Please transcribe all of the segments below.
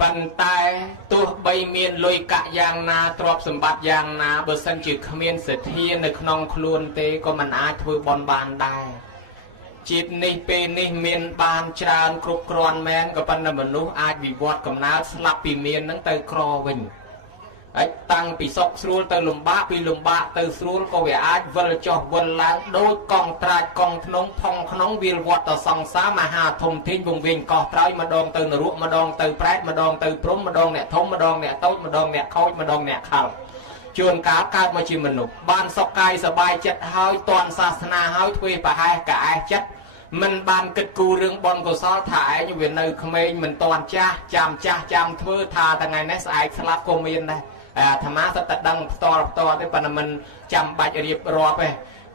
ปันตายตัวใบเมียนลอยกะยางนาตรอบสมบัติยางนาเบอร์สันจิขมิ้นเสถียรในขนองคลุนเตก็มันอาจถือบอลบานได้จิตในเป็นในเมียนบานจานครุกรอนแมนกับปันมนุษย์อาจวิวัฒน์กับนาสลับปีเมียนนั่งเตยครอวินไอ้ตั้งปีศกสรูลเตยลุมบ้าปีลุมบ้าเตยสรูลก็เวอาจวัลจอกวัลล้างโดยกองตรายกองขนมพองขนมวิลวัตต่อสองสามาหาทมทิ้งวงเวียนกอตรายมาดองเตยนรุมาดองเตยแปรมาดองเตยพรมมาดองเนี่ยทมมาดองเนี่ยโต๊ดมาดองเนี่ยเขามาดองเนี่ยข่าวจวนกาบการมาชิมนุษย์บ้านสกายสบายจัดหายตอนศาสนาหายทวีปะหายกายจัดมันบานกึดกูเรื่องบอลก็ซ้อถ่ายอยู่เวียนในเขมรมันตอนจ้าจำเพื่อทาแต่ไงในสายสลับโกเมียนได้ธรรมะสตัดดังต่อได้ปนมันจำใบเรียบรอไป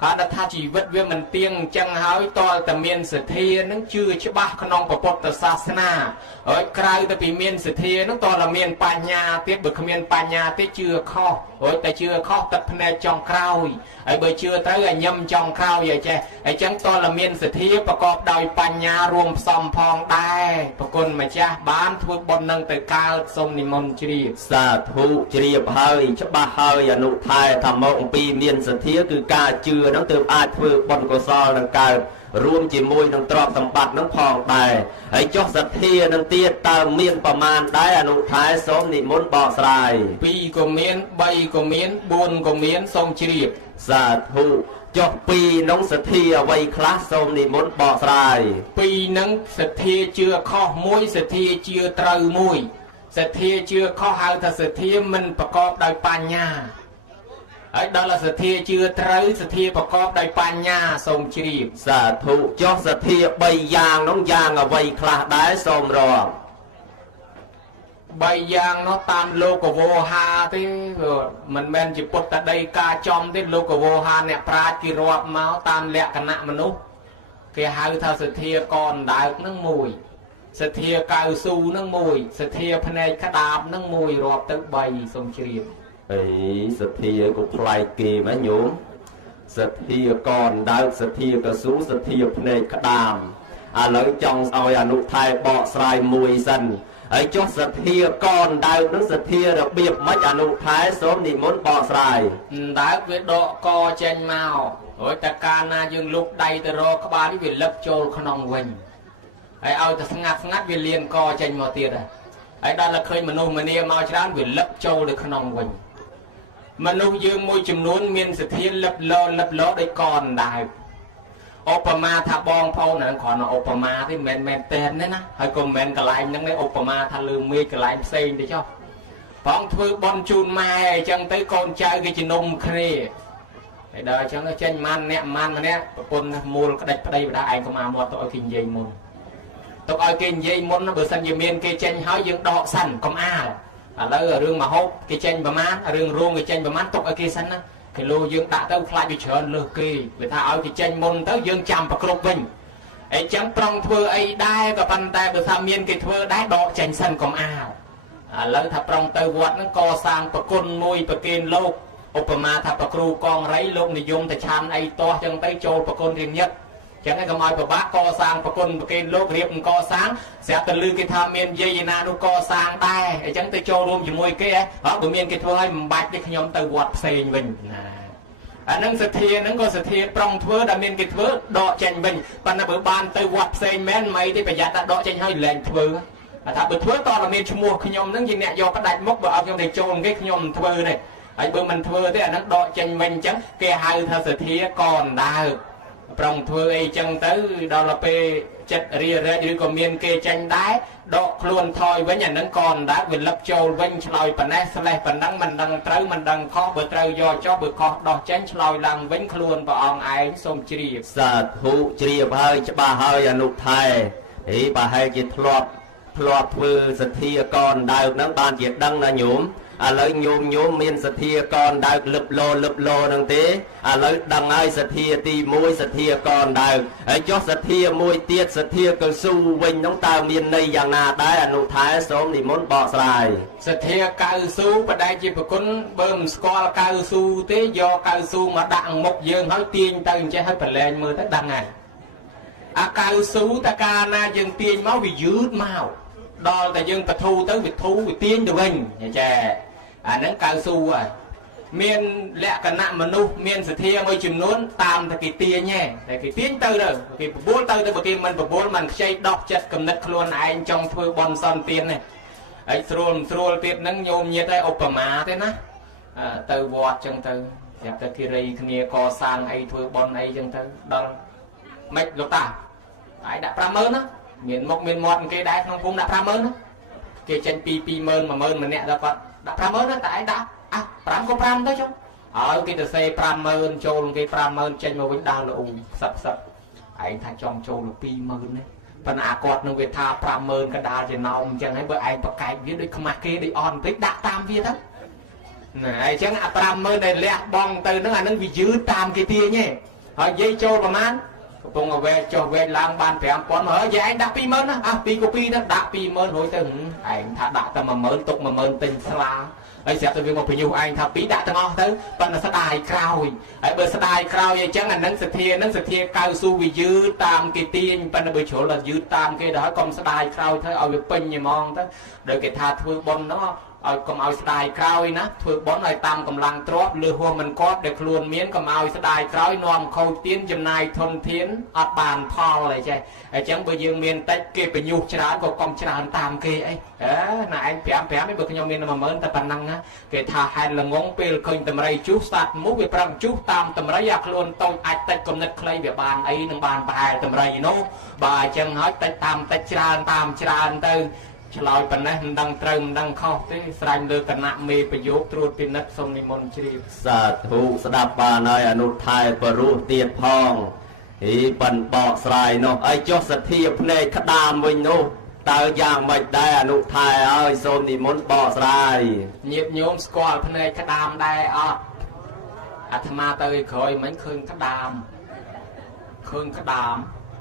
ก็ได้ท่าชีวิตเวียมันเตียงจังหายต่อแต่เมียนเสถียรนั่งชื่อฉบับขนองประปตศาสนาใครแต่ปีเมียนเสถียรนั่งต่อละเมียนปัญญาเตี้ยบุกเมียนปัญญาเตี้ยเชื่อข้อแต่เชื่อข้อตัดพเนจองคราวไอ้เบอร์เชื่อเต้ยำจองคราวใหญ่ใจไอ้จังต่อละเมียนเสถียรประกอบโดยปัญญารวมซอมพองได้ประกลมาจ้าบ้านทุกบนนั่งแต่กาลสมนิมนต์เฉียบสาธุเฉียบเฮยฉบับเฮยอนุทายธรรมองปีเมียนเสถียรคือการเชื่อนั่งเติมอาจเพื่อบนกุศลนังการรวมจีมวยนังตรอบสมบัตินังพองได้ไอ้จอกสัตเทียนังเตี้ยตามเมียนประมาณได้อนุท้ายสมนิมนต์บอกสายปีก็เมียนใบก็เมียนบุญก็เมียนทรงเฉียบสาธุจอกปีน้องสัตเทียไว้คลาสสมนิมนต์บอกสายปีนังสัตเทียเชื่อข้อมวยสัตเทียเชื่อตรมวยสัตเทียเชื่อข้อหาถ้าสัตเทียมันประกอบโดยปัญญาไอ้ดอลลาร์สเทียเชื่อไตรสเทียประกอบด้วยปัญญาทรงชีพสาธุจอกสเทียใบยางน้องยางเอาไว้คลาได้สมรอใบยางnó tamโลกโวหาที่มันแมนจิปุตตะได้กาจอมที่โลกโวหาเนี่ยปราจิรวบเมาตามแหลกคณะมนุษย์แกหาทาสเทียก่อนได้นั่งมวยสเทียกาวสูนั่งมวยสเทียพเนจขดาบนั่งมวยรอบตึกใบทรงชีพไอ้สัตเทียก็พลายเกมโยมสัตเทียก่อนดาวสัตเทียกระสูสัตเทียพเนจขดามหลังจองเอาอนุทายเบาสายมวยสันไอ้จอกสัตเทียก่อนดาวนั้นสัตเทียระเบียบมัดอนุทายสมนิมนต์เบาสายดาวเวดกอเจนมาแต่การนายังลุกใดแต่รอกบาที่เวลับโจลขนองเวงไอ้เอาแต่สงัดเวเลียนกอเจนมาเตียดไอ้ด้านละเคยมนุษย์มันเนี่ยมาชานเวลับโจลเลยขนองเวงมนุษย์ยืมมวยจำนวนเมียนเสถียรลับล้อได้ก่อนได้อุปมาถ้าบองเผาหนังขอนอุปมาที่แมนเต้นเนี่ยนะให้ก็แมนกระไรนั่งในอุปมาถ้าลืมมีกระไรเซ็งได้ชอบพ้องถือบอลจูนมาจังเตยกอนใจก็จะนมเครีไอ้เด้อจังเช่นมันเนี่ยมันมาเนี่ยปนมูลก็ได้ไปได้ไอ้ก็มาหมดตัวกินเยี่ยมมุนตัวเอากินเยี่ยมมุนนะเบอร์สัญญาเมียนกินเช่นเขายังดอกสั่นก็มาแล้วเรื่องมาฮบกิจเจนประมาณเรื่องรวมกิจเจนประมาณตกไอ้กิสันนะกิโลยังตะเต้าคลายไปเชิญเลือกกีเวลาเอากิจเจนมนเต้ายังจำประกรบวิ่งไอ้จังปรองเธอไอ้ได้กับปันแต่เบอร์ทำเมียนกิจเธอได้ดอกเจนสันก็มาแล้วถ้าปรองเตยวัดนั้นก่อสร้างประกุลมวยประเกณฑ์โลกอุปมาถ้าประครูกองไรโลกนิยมแต่ชันไอ้ตัวจังเตยโจประกุลเรียนยัดจังไอ้กมอยประบ้าก่อสร้างประกุลประเกณฑ์โลกเรียบก่อสร้างเสียตะลือกิทาเมียนเยนาดูก่อสร้างได้ไอ้จังเตยโจรวมอยู่มวยเกี้ยเพราะบุเมียนกิจเธอให้บัดได้ขยมเตยวัดเซนวินนั่งเสถียรนั่งก็เสถียรปรองเธอดามินกิเธอดอกเจนบินปันนับบ้านเตยวัดเซนแม่นไม่ที่ประหยัดดอกเจนให้แรงเธอถ้าเบอร์เธอตอนเราเมียนชั่วโมงขยมนั่งยิงเนี่ยยอประดับมกบ่เอาอย่างในโจนก็ขยมเธอเนี่ยไอ้เบอร์มันเธอที่นั่งดอกเจนบินจังแกให้เธอเสถียรก่อนได้ปรองเธอไอ้จังเตยดอลเปจัดเรียร์หรือก็เมียนเกจังได้ดอกคลวนทอยไว้อย่างนั้นก่อนได้เวลาโจลเว้นชลอยปนแนสไลปนดังมันดังเตยมันดังข้อเบอร์เตยยอจ่อเบอร์ข้อดอกเจนชลอยลังเว้นคลวนปะอองไอ้สมจีบสาธุจีบเฮยฉบับเฮยอนุไทยไอ้ปะให้จิตพลอดเพื่อสเทียก่อนได้นั้นบานจิตดังนะหยุมเลยโยมเมียนสเทียก่อนได้ลึบโลนังเตเลยดังไอ้สเทียตีมวยสเทียก่อนได้ไอ้จอกสเทียมวยเตียสเทียก็สู้วิ่งน้องตาเมียนในอย่างนาได้อนุท้ายสมนิมนต์บอกสายสเทียกาวสู้ประได้จีบคุณเบิ่มสกอลกาวสู้เตยยอกาวสู้มาดังมกเยิงให้ตีนตึงจะให้เป็นแรงมือตั้งดังไงกาวสู้ตะการนายังตีนเมาวิยืดเมา đo tại dương bật thu tới việc thu việc tiên được mình nhà trẻ nắng cao su rồi miền lẹ cả nạm mà nu miền sự thi ngôi chìm nón tam thì cái tiền nhé cái tiếng tư rồi cái bốn tư rồi cái mình bốn mình chơi đọc chặt cầm đất luôn anh trong thưa bon son tiền này ấy srol tiền nắng nhôm nhiệt ấy opama thế na từ vọt chân từ đẹp từ kia kia co sang ấy thưa bon ấy chân từ đó mấy lúc ta ấy đã pram mơn á miền mộc miền mọt cái đáy không cũng đã pram mơn á cái chân pi mơn mà nè ra con đã pram mơn á tại đã pram có pram tới chứ cái từ xe pram mơn trôn cái pram mơn chân mà vẫn đang là sập anh thay trong trôn là pi mơn đấy phần quạt nông Việt tha pram mơn cái đa trên nòng chẳng hay bữa anh bật cái viết đi không kia đi on tới đã tam viết đó này chẳng pram mơn này lẹ bong từ nó là vì giữ tam cái tia nhé hỏi dây trôn mà man cùng ở về cho về làm bàn phèm quán mở vậy anh đã pi mơn á pi copy đó đã pi mơn hồi từng anh thà đã tầm mà mơn tục mà mơn tình xa ấy sẽ tôi biết một nhiều anh thà pi đã tao ngon tới bên là đài crowd ấy bên đài crowd vậy chẳng là nắng sự thiê cao su vì dư tam cái tiên bên là bởi chỗ là dư tam cái đó còn đài crowd thấy ở việc pin như mong tới đợi cái thà thưa bon nó còn ao đài crowd nè thưa bón này tam cầm lăng trót lừa hoa mình có để luôn miếng còn ao đài crowd nòm khâu tiên chấm này thôn thiến ở bàn Paul này chơi chẳng bây giờ miền tây kia bị nhục chả có con chả tam kia ấy là anh phèm mấy bậc nhau miền mà mới ta bàn năng á cái thà hai là ngón pê khơi tầm rây chút sát múc về prang chút tam tầm rây giặc luôn tôi ai tây cầm nứt clay về bàn ấy nâng bàn bài tầm rây nó bà chẳng nói tây tam chả từ lòi phần này đang trầm đang khó thế sanh được cả nạm mê phải dốt trôi pin đất sông đi môn chi sát thủ đạp bà nơi ở nút thái bờ tiệt phong thì phần bọ sài nó ai cho sát thiệp này khát đam mình nó tao giang mạch đây ở nút thái ơi sông đi môn bọ sài nhịp nhôm squat phần này khát đam đây tham tới khơi mấy khơi khát đam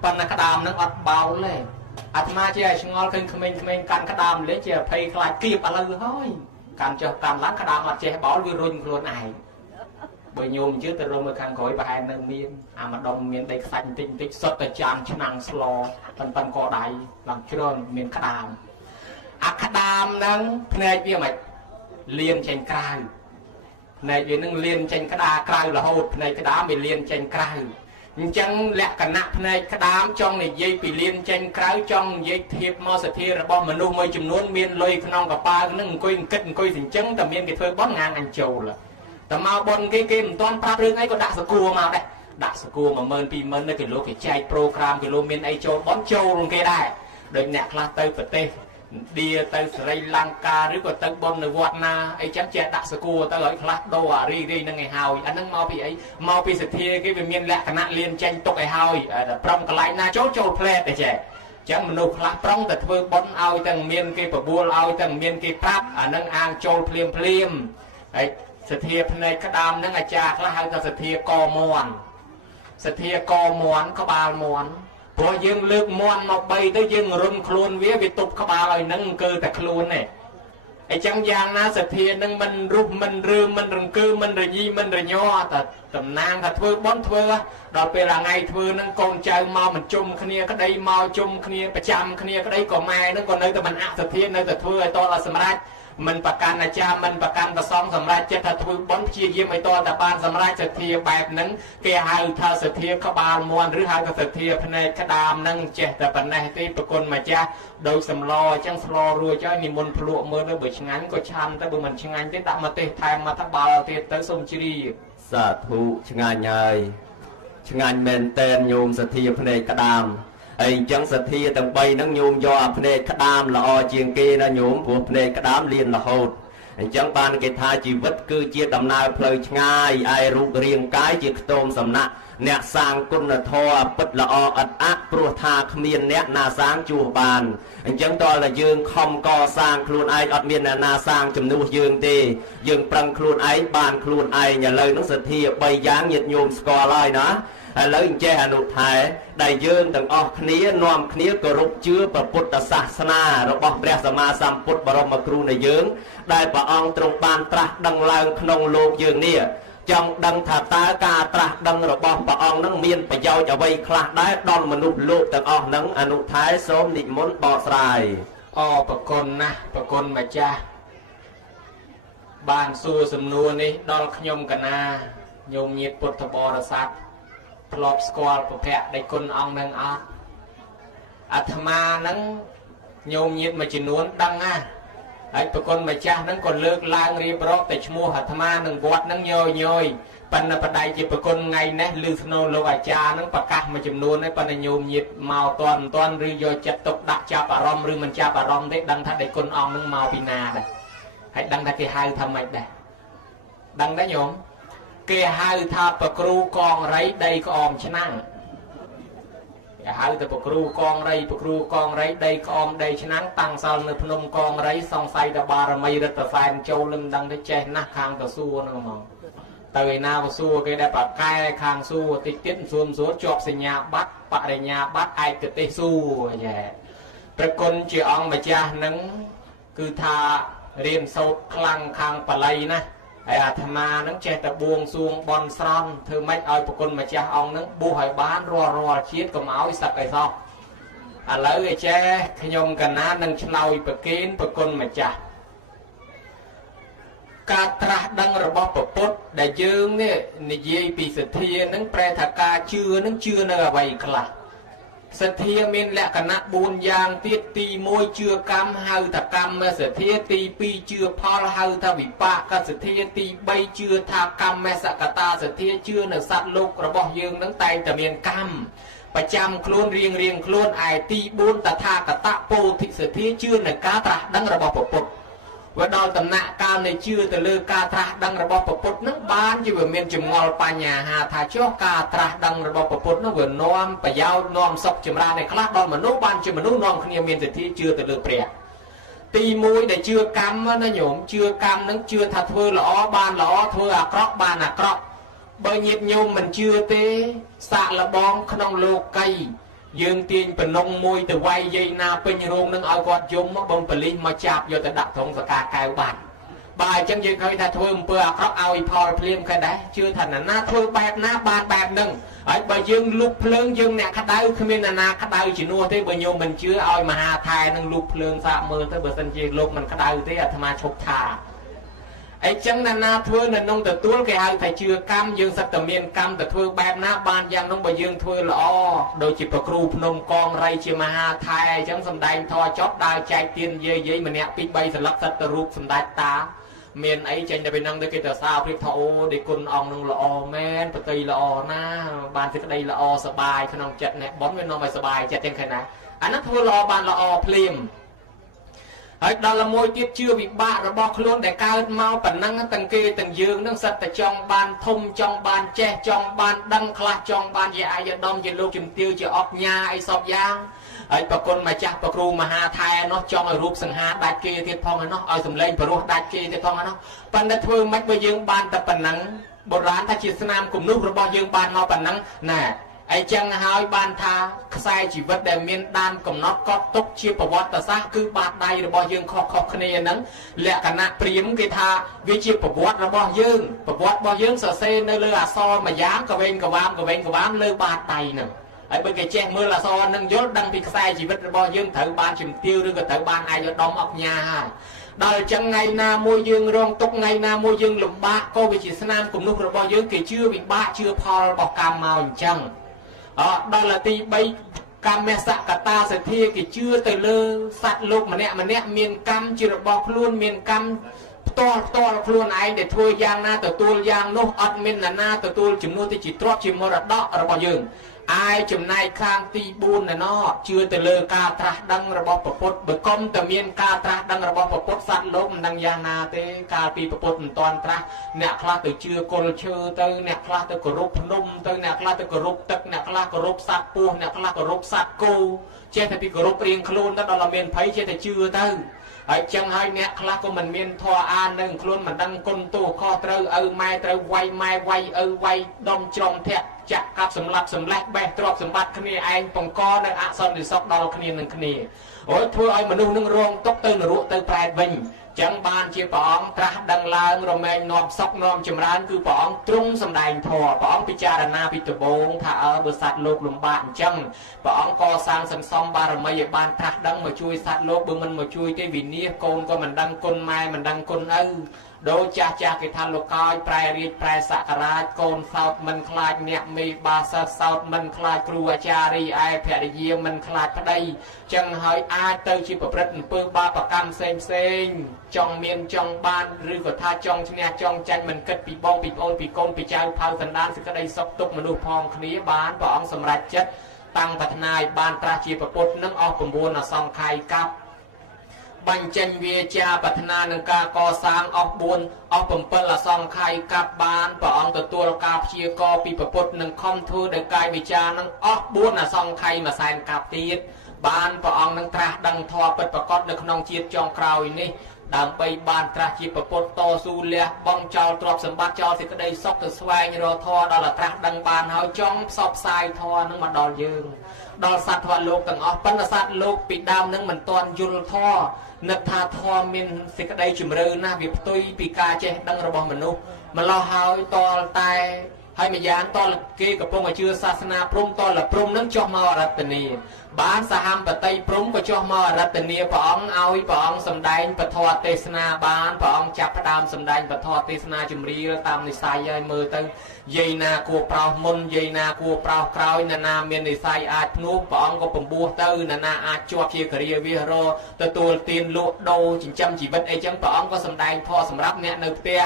phần này khát đam nó ọt bao lên mà chị ấy ngồi khinh khinh can cái đam lấy chị thấy lại kịp là thôi can cho tam lát cái đam mà chị bỏ luôn luôn này bởi nhôm chứ từ rồi mới khang khói bài nâng miên mà đông miên đây xanh tinh tích xuất từ chạm chức năng slo phần cò đáy làm trơn miên cái đam cái đam nâng này kia mày liên tranh cài này vì nâng liên tranh cái đa cài là hột này cái đá bị liên tranh cài chẳng lẽ cả nạp này cái đám trong này dây bị liên tranh cáo trong dây thiệp mò sẽ thiệp là bom mà nuôi mây chùm nuốt miên lôi non cả ba nó coi thỉnh chứng tầm miên cái thơ bón ngang anh chầu là tầm mau bon cái mình toàn ba rương ấy có đã sờ cua mà đây đã sờ cua mà mơn pi mơn đây cái lô cái chai program cái lô miên ấy châu bón châu luôn cái đây đợi nẹt là tây vật tây đi tới Sri Lanka rồi còn tới bon Việt Nam ấy chém chẹt đặt sờ cua tới gọi class đô ri năng ngày hào anh năng mau bị sự thi cái về miền lạ khả năng liên tranh tục ngày hào trong cái lại na chốt play để trẻ chẳng mình nộp class trong từ thưa bon ao tầng miền cái bờ bùa ao tầng miền cái pháp năng ang chốt phim ấy sự thi này cái đam năng ai cha là hai ta sự thi co mòn có ba mònพอយើងលើកមន់មកបីទៅយើងរុំខ្លួនវាទប់ក្បាលឲ្យនឹងគឺតែខ្លួនទេអញ្ចឹងយ៉ាងណាសធានឹងមិនរុះមិនឬមិនរង្គើមិនរញីមិនរញ័រតែតំណាងថាធ្វើបន់ធ្វើដល់ពេលថ្ងៃធ្វើនឹងកូនចៅមកមិនជុំគ្នាក្តីមកជុំគ្នាប្រចាំគ្នាក្តីក៏ម៉ែនឹងក៏នៅតែមិនអសធានៅតែធ្វើឲ្យតដល់សម្រាប់មិនប្រកាន់អាចារ្យមិនប្រកាន់ប្រសងសម្រាប់ចិត្តថាធ្វើបន់ព្យាយាមឲ្យតតែបានសម្រាប់សធាបែបហ្នឹងគេហៅថាសធាក្បាលមន់ឬហៅថាសធាភ្នែកក្តាមហ្នឹងចេះតែប៉ុណ្ណេះទេប្រគុណម្ចាស់ដោយសម្លអញ្ចឹងស្លរួចហើយនិមន្តភ្លក់មើលទៅបើឆ្ងាញ់ក៏ឆាន់ទៅបើមិនឆ្ងាញ់ទេដាក់មកទេសថែមមកថាបាល់ទៀតទៅសូមជ្រាបសាធុឆ្ងាញ់ហើយឆ្ងាញ់មែនតែនញោមសធាភ្នែកក្តាមអីចឹងសទ្ធាទាំង3ហ្នឹងញោមយកអាភ្នែកក្តាមល្អជាងគេណាញោមព្រោះភ្នែកក្តាមលៀនរហូតអញ្ចឹងបានគេថាជីវិតគឺជាដំណើរផ្លូវឆ្ងាយឯរូបរាងកាយជាខ្ទមសំណាក់អ្នកសាងគុណធម៌ពិតល្អឥតអាក់ព្រោះថាគ្មានអ្នកណាសាងជួសបានអញ្ចឹងតើយើងខំកសាងខ្លួនឯងអត់មានអ្នកណាសាងជំនួសយើងទេយើងប្រឹងខ្លួនឯងបានខ្លួនឯងឥឡូវហ្នឹងសទ្ធា3យ៉ាងញាតិញោមស្គាល់ហើយណាឥឡូវចេះអនុថែដែលយើងទាំងអស់គ្នានាំគ្នាគោរពជឿព្រះពុទ្ធសាសនារបស់ព្រះសម្មាសម្ពុទ្ធបរមគ្រូនៃយើងដែលព្រះអង្គទ្រង់បានត្រាស់ដឹងឡើងក្នុងលោកយើងនេះចង់ដឹងថាតើការត្រាស់ដឹងរបស់ព្រះអង្គនឹងមានប្រយោជន៍អ្វីខ្លះដែរដល់មនុស្សលោកទាំងអស់នឹងអនុថែសូមនិមន្តបកស្រាយ ប្រគុណណាស់ប្រគុណម្ចាស់បានសួរសំណួរនេះដល់ខ្ញុំកណាញោមញាតិពុទ្ធបរិស័ទធ្លាប់ស្គាល់ព្រះភ័ក្ត្រដៃគុណអង្គនឹងអត់អាត្មាហ្នឹងញោមញាតិមួយចំនួនដឹងណាហើយប្រគុណម្ចាស់ហ្នឹងក៏លើកឡើងរៀបរាប់តែឈ្មោះអាត្មានឹងវត្តហ្នឹងញយប៉ុន្តែបដិជាប្រគុណថ្ងៃនេះឮស្នូលោកអាចារ្យហ្នឹងប្រកាសមួយចំនួនហើយប៉ុន្តែញោមញាតិមកតាន់ឬយកចិត្តទុកដាក់ចាប់អារម្មណ៍ឬមិនចាប់អារម្មណ៍ទេដឹងថាដៃគុណអង្គហ្នឹងមកពីណាដែរហើយដឹងថាគេហៅថាម៉េចដែរដឹងដែរញោមគេហៅថាប្រគ្រូកងរៃដីក្អមឆ្នាំងគេហៅថាប្រគ្រូកងរៃដីក្អមដីឆ្នាំងតាំងសល់នៅភ្នំកងរៃសង្ស័យថាបារមីរិទ្ធសែនចូលនឹងដឹងទៅចេះណាស់ខាងទៅសួរហ្នឹងហ្មងទៅឯណាក៏សួរគេដែរប្រកែខាងសួរតិចទៀតសួរជាប់សញ្ញាបត្របរិញ្ញាបត្រឯកទេសសួរយ៉ែប្រគុណជាអង្គម្ចាស់ហ្នឹងគឺថារៀនសូត្រខ្លាំងខាងបល័យណាហើយអាត្មាហ្នឹងចេះតែបួងសួងបន់ស្រន់ធ្វើម៉េចឲ្យប្រគុណម្ចាស់អង្គហ្នឹងបួសឲ្យបានរាល់ជាតិកុំឲ្យសឹកឲ្យសោះឥឡូវឯចេះខ្ញុំកណានឹងឆ្លើយប្រគិនប្រគុណម្ចាស់ការត្រាស់ដឹងរបស់ព្រះពុទ្ធដែលយើងនេះនិយាយពីសទ្ធាហ្នឹងប្រែថាការជឿហ្នឹងជឿនៅអ្វីខ្លះសទ្ធាមានលក្ខណៈ4យ៉ាងទៀតទី1ជឿកម្មហៅថាកម្មសទ្ធាទី2ជឿផលហៅថាវិបាកសទ្ធាទី3ជឿថាកម្មសកតាសទ្ធាជឿនៅសត្វលោករបស់យើងនឹងតែងតែមានកម្មប្រចាំខ្លួនរៀងខ្លួនឯទី4តថាគតពោធិសទ្ធាជឿនៅការត្រាស់ដឹងរបស់ព្រះពុទ្ធវាដល់ដំណាក់កាលនៃជឿទៅលើការត្រាស់ដឹងរបស់ព្រះពុទ្ធនឹងបានជាវាមានចម្ងល់បញ្ហាថាចុះការត្រាស់ដឹងរបស់ព្រះពុទ្ធនោះវានាំប្រយោជន៍នាំសុខចម្រើនในខ្លះដល់មនុស្សបានជាមនុស្សនាំគ្នាមានសទ្ធាជឿទៅលើព្រះទី1ដែលជឿកម្មណាញោមជឿកម្មនឹងជឿថាធ្វើល្អបានល្អធ្វើអាក្រក់បានអាក្រក់បើញាតិញោមមិនជឿទេសាក់លបងក្នុងលោកីយើងទាញបំណងមួយទៅវាយយាយណាពេញរោងនឹងឲ្យគាត់យំមកបងប៉លីសមកចាប់យកទៅដាក់ត្រង់សកាកែវបាត់បើអញ្ចឹងយើងឃើញថាធ្វើអំពើអាក្រក់ឲ្យផលភ្លាមក៏ដែរជឿថាណាធ្វើបែបណាបានបែបហ្នឹងហើយបើយើងលុបភ្លើងយើងអ្នកក្តៅគ្មានណាក្តៅជំនួសទេបើញោមមិនជឿឲ្យមហាថែនឹងលុបភ្លើងសាកមើលទៅបើសិនជាលោកមិនក្តៅទេអាត្មាឈប់ថាអញ្ចឹងណាធ្វើនៅក្នុងទទួលគេហៅថាជឿកម្មយើងសិតតែមានកម្មទៅធ្វើបែបណាបានយ៉ាងនោះបើយើងធ្វើល្អដូចជាប្រគ្រូភ្នំកងរៃជាមហាថែអញ្ចឹងសំដែងធរចប់ដើរចែកទៀនយាយម្នាក់2 3សន្លឹកសិតទៅរូបសម្ដេចតាមានអីចេញទៅពីនឹងទៅគេទៅសារព្រៀបថាអូដេគុណអង្គនឹងល្អមែនប្រតិល្អណាបានសេចក្តីល្អសบายក្នុងចិត្តអ្នកប៉ុនវានាំឲ្យសบายចិត្តចឹងឃើញណាអានោះធ្វើល្អបានល្អភ្លាមហើយដល់មួយទៀតជឿវិបាករបស់ខ្លួនដែលកើតមកប៉ុណ្ណឹងទាំងគេទាំងយើងនឹងសិតតែចង់បានធំចង់បានចេះចង់បានដឹងខ្លះចង់បានជាអាយឧត្តមជាលោកជំទាវជាអបញាអីសពយ៉ាងហើយប្រគុណម្ចាស់ប្រគ្រូមហាថែនោះចង់ឲ្យរូបសង្ហាដាច់គេទៀតផងឯនោះឲ្យសម្លេងព្រោះដាច់គេទៀតផងឯនោះប៉ុន្តែធ្វើមិនបើយើងបានតែប៉ុណ្ណឹងបុរាណថាជាស្នាមគំនុះរបស់យើងបានមកប៉ុណ្ណឹងណាអញ្ចឹងហើយបានថាខ្សែជីវិតដែលមានដានកំណត់កត់ទុកជាប្រវត្តិសាស្ត្រគឺបាតដៃរបស់យើងខុសគ្នាហ្នឹងលក្ខណៈព្រាហ្មណ៍គេថាវាជាប្រវត្តិរបស់យើងប្រវត្តិរបស់យើងសរសេរនៅលើអក្សរមួយយ៉ាងកវែងកវាមលើបាតដៃហ្នឹងហើយបើគេចេះមើលអក្សរហ្នឹងយល់ដឹងពីខ្សែជីវិតរបស់យើងត្រូវបានជំទាវឬក៏ត្រូវបានអាយឧត្តមអបញ្ញាហើយដល់អញ្ចឹងថ្ងៃណាមួយយើងរងទុកថ្ងៃណាមួយយើងលំបាកក៏វាជាស្នាមគំនុះរបស់យើងគេជឿវិបាកជឿផលរបស់កម្មមកអញ្ចឹងដល់ទី3កម្មសកតាសទ្ធាគេជឿទៅលើសត្វលោកម្នាក់មានកម្មជារបស់ខ្លួនមានកម្មផ្ទាល់ខ្លួនឯងដែលធ្វើយ៉ាងណាទទួលយ៉ាងនោះអត់មានណាទទួលជំនួសទៅជាទ្រព្យជាមរតករបស់យើងឯចំណែកខាងទី4ណោជឿទៅលើការត្រាស់ដឹងរបស់ព្រះពុទ្ធបើកុំតែមានការត្រាស់ដឹងរបស់ព្រះពុទ្ធសត្វលោកមិនដឹងយ៉ាងណាទេកាលពីព្រះពុទ្ធមិនតាន់ត្រាស់អ្នកខ្លះទៅជឿគល់ឈើទៅអ្នកខ្លះទៅគោរពភ្នំទៅអ្នកខ្លះទៅគោរពទឹកអ្នកខ្លះគោរពសត្វពស់អ្នកខ្លះគោរពសត្វគោចេះតែពីគោរពរៀងខ្លួនទៅដល់មានភ័យចេះតែជឿទៅហើយចឹងហើយអ្នកខ្លះក៏មិនមានធម៌អាននឹងខ្លួនមិនដឹងគុណទោសខុសត្រូវឪម៉ែត្រូវវាយម៉ែវាយឪវាយដុំច្រំធាក់ចាក់កាប់សម្លាប់សម្លេះបេះទ្រព្យសម្បត្តិគ្នាឯងបង្កនៅអសន្តិសុខដល់គ្នានឹងគ្នា អូយធ្វើឲ្យមនុស្សនឹងរងទុកទៅនរកទៅប្រែតវិញចឹងបានជាព្រះអង្គត្រាស់ដឹងឡើងរមែងនាំសុខនាំចម្រើនគឺព្រះអង្គទ្រង់សម្ដែងធម៌ព្រះអង្គពិចារណាពីដំបូងថាបើសត្វលោកលំបាកអញ្ចឹងព្រះអង្គកសាងសន្សំបារមីឲ្យបានត្រាស់ដឹងមកជួយសត្វលោកបើមិនមកជួយទេវិនាសកូនក៏មិនដឹងគុណម៉ែមិនដឹងគុណឪដូចចាស់គេថាលោកោយប្រែរាជប្រែសក្ការៈកូនសោតមិនខ្លាចអ្នកមេបាសិស្សសោតមិនខ្លាចគ្រូអាចារ្យឯភរិយាមិនខ្លាចប្តីចឹងហើយអាចទៅជាប្រព្រឹត្តអំពើបាបកម្មផ្សេងចង់មានចង់បានឬក៏ថាចង់ឈ្នះចង់ចាញ់មិនគិតពីបងពីប្អូនពីកូនពីចៅផៅសន្តានសេចក្តីសុខទុក្ខមនុស្សផងគ្នាបានព្រះអង្គសម្រេចចិត្តតាំងប្រាថ្នាឲ្យបានត្រាស់ជាពុទ្ធនឹងអស់9អសង្ខ័យកាប់បញ្ចេញវាចាប្រាថ្នានឹងការកសាងអស់4អស់7អសង្ខ័យកាប់បានព្រះអង្គទទួលការព្យាករពីពុទ្ធនឹងខំធ្វើដោយកាយវិចារនឹងអស់4អសង្ខ័យមួយសែនកាប់ទៀតបានព្រះអង្គនឹងត្រាស់ដឹងធម៌ពិតប្រាកដនៅក្នុងជាតិចុងក្រោយនេះដើម្បីបានត្រាស់ជាពុទ្ធតស៊ូលះបង់ចោលទ្រព្យសម្បត្តិចោលសេចក្តីសុខទៅស្វែងរកធម៌ដល់ត្រាស់ដឹងបានហើយចង់ផ្សព្វផ្សាយធម៌នឹងមកដល់យើងដល់សត្វធម៌លោកទាំងអស់ប៉ុន្តែសត្វលោកពីដើមនឹងមិនទាន់យល់ធម៌នឹកថាធម៌មានសេចក្តីជំរឿណាស់វាផ្ទុយពីការចេះដឹងរបស់មនុស្សម្លោះហើយតលតែហើយម្យ៉ាងតលគេកំពុងជឿសាសនាព្រំតលព្រំនឹងចុះមកអរតនីបានសហមបតីព្រំក៏ចុះមកអរតនីព្រះអង្គឲ្យព្រះអង្គសម្ដែងពធទេសនាបានព្រះអង្គចាប់ផ្ដើមសម្ដែងពធទេសនាជំរាលតាមនិស្ស័យហើយមើលទៅយាយណាគួរប្រោសមុនយាយណាគួរប្រោសក្រោយណានាមាននិស្ស័យអាចភ្នោះព្រះអង្គក៏ពំពោះទៅណានាអាចជាប់ជាគរាវិរោទទួលទានលក់ដូរចិញ្ចឹមជីវិតអីចឹងព្រះអង្គក៏សម្ដែងធម៌សម្រាប់អ្នកនៅផ្ទះ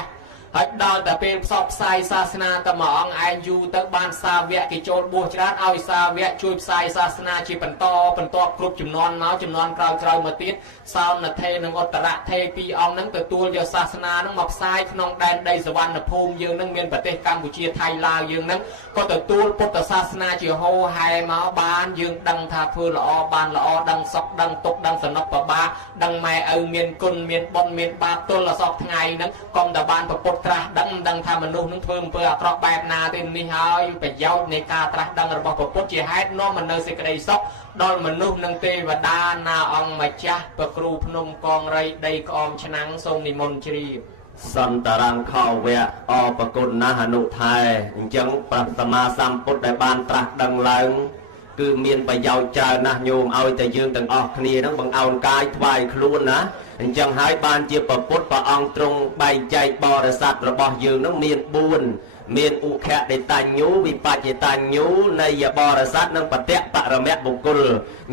ហើយដល់តែពេលផ្សព្វផ្សាយសាសនាតែមួយអង្គឯងយូរទៅបានសាវកគេចូលបួសច្រើនឲ្យសាវកជួយផ្សាយសាសនាជាបន្តគ្រប់ចំនួនមកចំនួនក្រោយមកទៀតសោណថេនិងឧត្តរថេពីរអង្គហ្នឹងទទួលយកសាសនាហ្នឹងមកផ្សាយក្នុងដែនដីសវណ្ណភូមិយើងហ្នឹងមានប្រទេសកម្ពុជាថៃឡាវយើងហ្នឹងក៏ទទួលពុទ្ធសាសនាជាហូរហែមកបានយើងដឹងថាធ្វើល្អបានល្អដឹងសុខដឹងទុក្ខដឹងសំណុកប្របាដឹងម៉ែឪមានគុណមានបុណ្យមានបាបទល់អសពថ្ងៃហ្នឹងកុំតែបានប្រពុតត្រាស់ដឹងថាមនុស្សនឹងធ្វើអំពើអាក្រក់បែបណាទេនេះហើយប្រយោជន៍នៃការត្រាស់ដឹងរបស់ព្រះពុទ្ធជាហេតុនាំមកនៅសេចក្តីសុខដល់មនុស្សនិងទេវតាណាអង្គម្ចាស់ព្រះគ្រូភ្នំកងរៃដីក្អមឆ្នាំងសូមនិមន្តជ្រាបសន្តរង្ខវៈអបគុណណាស់អនុថែអញ្ចឹងព្រះសម្មាសម្ពុទ្ធដែលបានត្រាស់ដឹងឡើងគឺមានប្រយោជន៍ច្រើនណាស់ញោមឲ្យតែយើងទាំងអស់គ្នានឹងបង្អោនកាយថ្វាយខ្លួនណាអញ្ចឹងហើយបានជាពុទ្ធព្រះអង្គទ្រង់បែងចែកបរិស័ទរបស់យើងនឹងមាន4មានឧខដេតញ្ញូវិបច្ចតញ្ញូនៃបរិស័ទនិងបតៈបរមៈបុគ្គល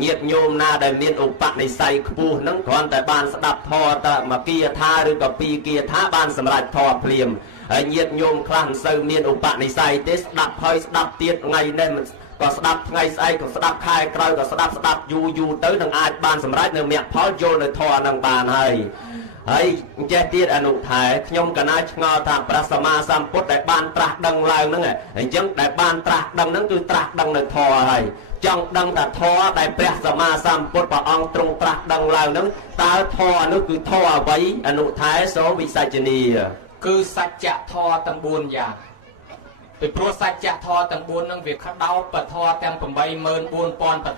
ញាតិញោមណាដែលមានឧបនិស្ស័យខ្ពស់នឹងគ្រាន់តែបានស្ដាប់ធម៌តែមួយគាថាឬក៏ពីរគាថាបានសម្រេចធម៌ភ្លាមហើយញាតិញោមខ្លះមិនសូវមានឧបនិស្ស័យទេស្ដាប់ហើយស្ដាប់ទៀតថ្ងៃនេះក៏ស្ដាប់ថ្ងៃស្អែកក៏ស្ដាប់ខែក្រោយក៏ស្ដាប់យូរទៅនឹងអាចបានសម្រេចនៅមគ្គផលយល់នៅធម៌នឹងបានហើយចេះទៀតអនុថែខ្ញុំកណាឆ្ងល់ថាព្រះសម្មាសម្ពុទ្ធដែលបានត្រាស់ដឹងឡើងហ្នឹងអញ្ចឹងដែលបានត្រាស់ដឹងហ្នឹងគឺត្រាស់ដឹងនៅធម៌ហើយចង់ដឹងថាធម៌ដែលព្រះសម្មាសម្ពុទ្ធព្រះអង្គទ្រង់ត្រាស់ដឹងឡើងហ្នឹងតើធម៌នោះគឺធម៌អ្វីអនុថែសូមវិសច្ចនីគឺសច្ចធម៌ទាំង4យ៉ាងពីព្រោះសច្ចធម៌ទាំង4ហ្នឹងវាខដោបពធទាំង84000ប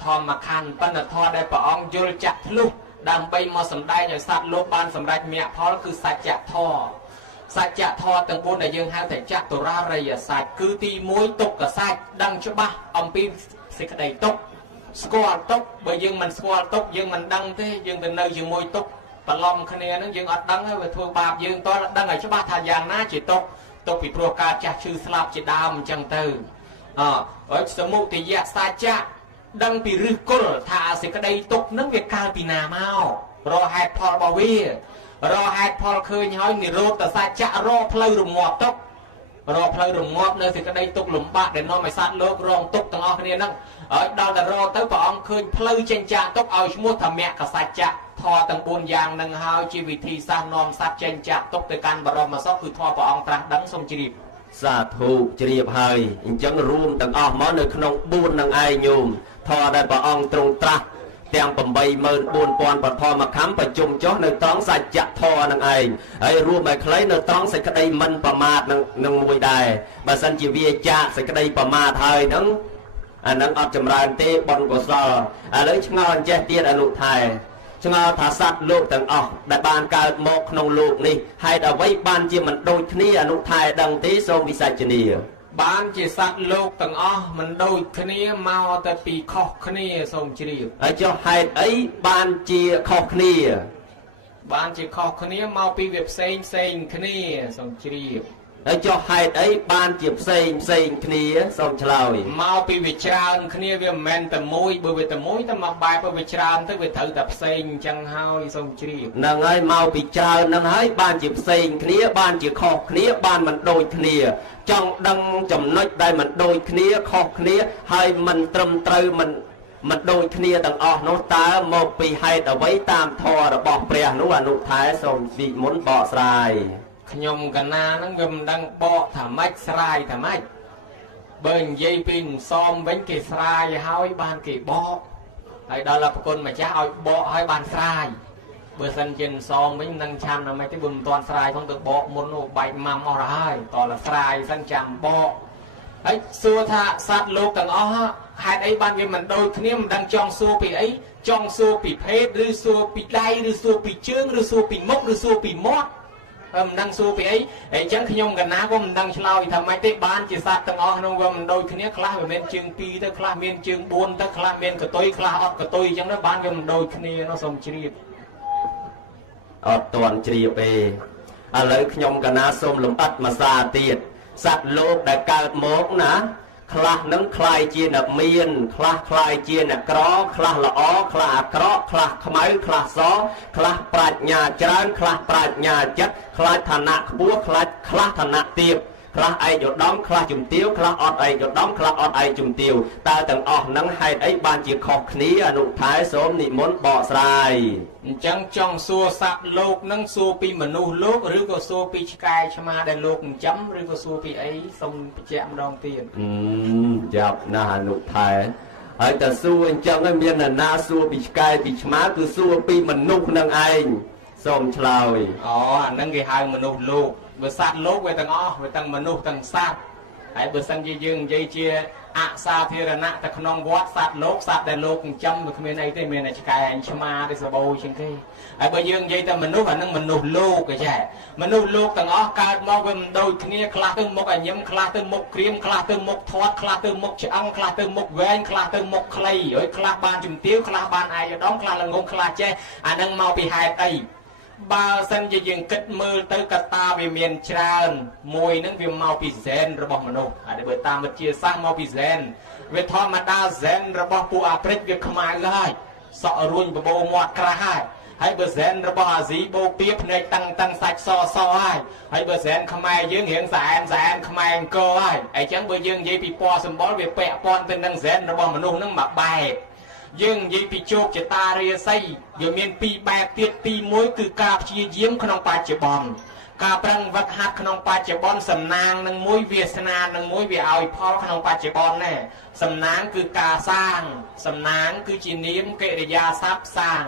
ឋមខណ្ឌបណ្ឌធម៌ដែលព្រះអង្គយល់ចាក់ធ្លុះដើម្បីមកសម្ដែងឲ្យសត្វលោកបានសម្រេចមគ្គផលគឺសច្ចធម៌សច្ចធម៌ទាំង4ដែលយើងហៅថាចតុរារិយសច្ចគឺទី1ទុក្ខសច្ចដឹងច្បាស់អំពីសេចក្តីទុក្ខស្គាល់ទុក្ខបើយើងមិនស្គាល់ទុក្ខយើងមិនដឹងទេយើងទៅនៅជាមួយទុក្ខបន្លំគ្នាហ្នឹងយើងអត់ដឹងហើយវាធ្វើបាបយើងតើដឹងឲ្យច្បាស់ថាយ៉ាងណាជាទុក្ខទុកពីព្រោះការចាស់ឈឺស្លាប់ជាដើមអញ្ចឹងទៅហើយសមុទយសច្ចៈដឹងពីឫសគល់ថាសេចក្តីទុកនឹងវាកើតពីណាមករកហេតុផលរបស់វារកហេតុផលឃើញហើយនិរោធសច្ចៈរកផ្លូវរងាប់ទុករកផ្លូវរងាប់នៅសេចក្តីទុកលំបាកដែលនាំឲ្យសត្វលោករងទុកទាំងអស់គ្នាហ្នឹងហើយដល់តែរកទៅព្រះអង្គឃើញផ្លូវចេញចាកទុកឲ្យឈ្មោះថាមគ្គសច្ចៈធម៌ទាំង4យ៉ាងនឹងហើយជាវិធីសាស្ត្រនាំសត្វចេញចាកទុកទៅកាន់បរមសុខគឺធម៌ព្រះអង្គត្រាស់ដឹងសូមជ្រាបសាធុជ្រាបហើយអញ្ចឹងរួមទាំងអស់មកនៅក្នុង4នឹងឯងញោមធម៌ដែលព្រះអង្គទ្រង់ត្រាស់ទាំង84000បឋមខណ្ឌប្រជុំចុះនៅត្រង់សច្ចធម៌នឹងឯងហើយរួមឲ្យខ្លីនៅត្រង់សេចក្តីមិនប្រមាទនឹងមួយដែរបើសិនជាវាចាកសេចក្តីប្រមាទហើយហ្នឹង អានឹងអត់ចម្រើនទេបនកុសលឥឡូវឆ្ងល់អញ្ចេះទៀតអនុថែឆ្ងល់ថាសត្វលោកទាំងអស់ដែលបានកើតមកក្នុងលោកនេះហេតុអ្វីបានជាមិនដូចគ្នាអនុថែដឹងទេសូមវិសាចនាបានជាសត្វលោកទាំងអស់មិនដូចគ្នាមកតែពីខុសគ្នាសូមជ្រាបហើយចុះហេតុអីបានជាខុសគ្នាបានជាខុសគ្នាមកពីវាផ្សេងគ្នាសូមជ្រាបហើយចុះហេតុអីបានជាផ្សេងគ្នាសូមឆ្លើយមកពីវាច្រើនគ្នាវាមិនមែនតែមួយបើវាតែមួយតែមកបែបវាច្រើនទៅវាត្រូវតែផ្សេងអញ្ចឹងហើយសូមជ្រាបហ្នឹងហើយមកពីច្រើនហ្នឹងហើយបានជាផ្សេងគ្នាបានជាខុសគ្នាបានមិនដូចគ្នាចង់ដឹងចំណុចដែលមិនដូចគ្នាខុសគ្នាហើយមិនត្រឹមត្រូវមិនដូចគ្នាទាំងអស់នោះតើមកពីហេតុអ្វីតាមធម៌របស់ព្រះនោះអនុថែសូមពីមុនបកស្រាយខ្ញុំកណាហ្នឹងវាមិនដឹងបកថាម៉េចស្រាយថាម៉េចបើនិយាយពីសំវិញគេស្រាយហើយបានគេបកហើយដល់ប្រគុណម្ចាស់ឲ្យបកឲ្យបានស្រាយបើសិនជាសំវិញនឹងឆានតែម៉េចទេបើមិនទាន់ស្រាយផងទៅបកមុននោះបែកម៉ាំអស់ហើយតោះស្រាយសិនចាំបកហើយសួរថាសត្វលោកទាំងអស់ហេតុអីបានវាមិនដូចគ្នាមិនដឹងចង់សួរពីអីចង់សួរពីភេទឬសួរពីដៃឬសួរពីជើងឬសួរពីមុខឬសួរពីមាត់មិនដឹងសួរពីអីអញ្ចឹងខ្ញុំកណាក៏មិនដឹងឆ្លើយថាម៉េចទេបានជាសត្វទាំងអស់ក្នុងវាមិនដូចគ្នាខ្លះវាមានជើង2ទៅខ្លះមានជើង4ទៅខ្លះមានកតុយខ្លះអត់កតុយអញ្ចឹងទៅបានវាមិនដូចគ្នានោះសូមជ្រាបអត់ទាន់ជ្រាបទេឥឡូវខ្ញុំកណាសូមលំអិតមួយសារទៀតសត្វលោកដែលកើតមកណាខ្លះនឹងคล้ายជាអ្នកមានខ្លះคล้ายជាអ្នកក្រខ្លះល្អខ្លះអាក្រក់ខ្លះខ្មៅខ្លះសខ្លះប្រាជ្ញាច្រើនខ្លះប្រាជ្ញាចិត្តខ្លះឋានៈខ្ពស់ខ្លះឋានៈទាបខ្លះឯកឧត្តមខ្លះជំទាវខ្លះអត់ឯកឧត្តមខ្លះអត់ឯកជំទាវតើទាំងអស់ហ្នឹងហេតុអីបានជាខុសគ្នាអនុថែសូមនិមន្តបកស្រាយអញ្ចឹងចង់សួរសត្វលោកហ្នឹងសួរពីមនុស្សលោកឬក៏សួរពីឆ្កែឆ្មាដែលលោកចិញ្ចឹមឬក៏សួរពីអីសូមបញ្ជាក់ម្ដងទៀតចាប់ណាស់អនុថែហើយតើសួរអញ្ចឹងហើយមាននរណាសួរពីឆ្កែពីឆ្មាគឺសួរពីមនុស្សនឹងឯងសូមឆ្លើយអូអាហ្នឹងគេហៅមនុស្សលោកបើសត្វលោកវាទាំងអស់វាទាំងមនុស្សទាំងសត្វហើយបើសិនជាយើងនិយាយជាអសាធារណៈទៅក្នុងវត្តសត្វលោកសត្វដែលលោកចិញ្ចឹមវាគ្មានអីទេមានតែឆ្កែឆ្មាទេសបោជាងគេហើយបើយើងនិយាយតែមនុស្សអានឹងមនុស្សលោកឯចាមនុស្សលោកទាំងអស់កើតមកវាមិនដូចគ្នាខ្លះទៅមុខអញឹមខ្លះទៅមុខក្រៀមខ្លះទៅមុខធាត់ខ្លះទៅមុខឆ្អឹងខ្លះទៅមុខវែងខ្លះទៅមុខខ្លីហើយខ្លះបានជំទាវខ្លះបានឯកឧត្តមខ្លះល្ងងខ្លះចេះអានឹងមកពីហេតុអីបើសិនជាយើងគិតមើលទៅកតាវាមានច្រើនមួយនឹងវាមកពីហ្សែនរបស់មនុស្សហើយបើតាមវិទ្យាសាស្ត្រមកពីហ្សែនវាធម្មតាហ្សែនរបស់ពួកអាហ្វ្រិកវាខ្មៅហើយសក់រួញបបោមាត់ក្រាស់ហើយបើហ្សែនរបស់អាស៊ីបូព៌ាភ្នែកតាំងសាច់សហើយបើហ្សែនខ្មែរយើងរៀងស្អាតខ្មែរអង្គរហើយអញ្ចឹងបើយើងនិយាយពីពណ៌សម្បុរវាពាក់ព័ន្ធទៅនឹងហ្សែនរបស់មនុស្សនឹងមួយបែបយើងនិយាយពីជោគជតារាសីវាមានពីរបែបទៀតទី1គឺការព្យាយាមក្នុងបច្ចុប្បន្នការប្រឹងវឹកហាត់ក្នុងបច្ចុប្បន្នសំណាងនឹងមួយវាសនានឹងមួយវាឲ្យផលក្នុងបច្ចុប្បន្នណាសំណាងគឺការសាងសំណាងគឺជានាមកិរិយាសព្ទសាង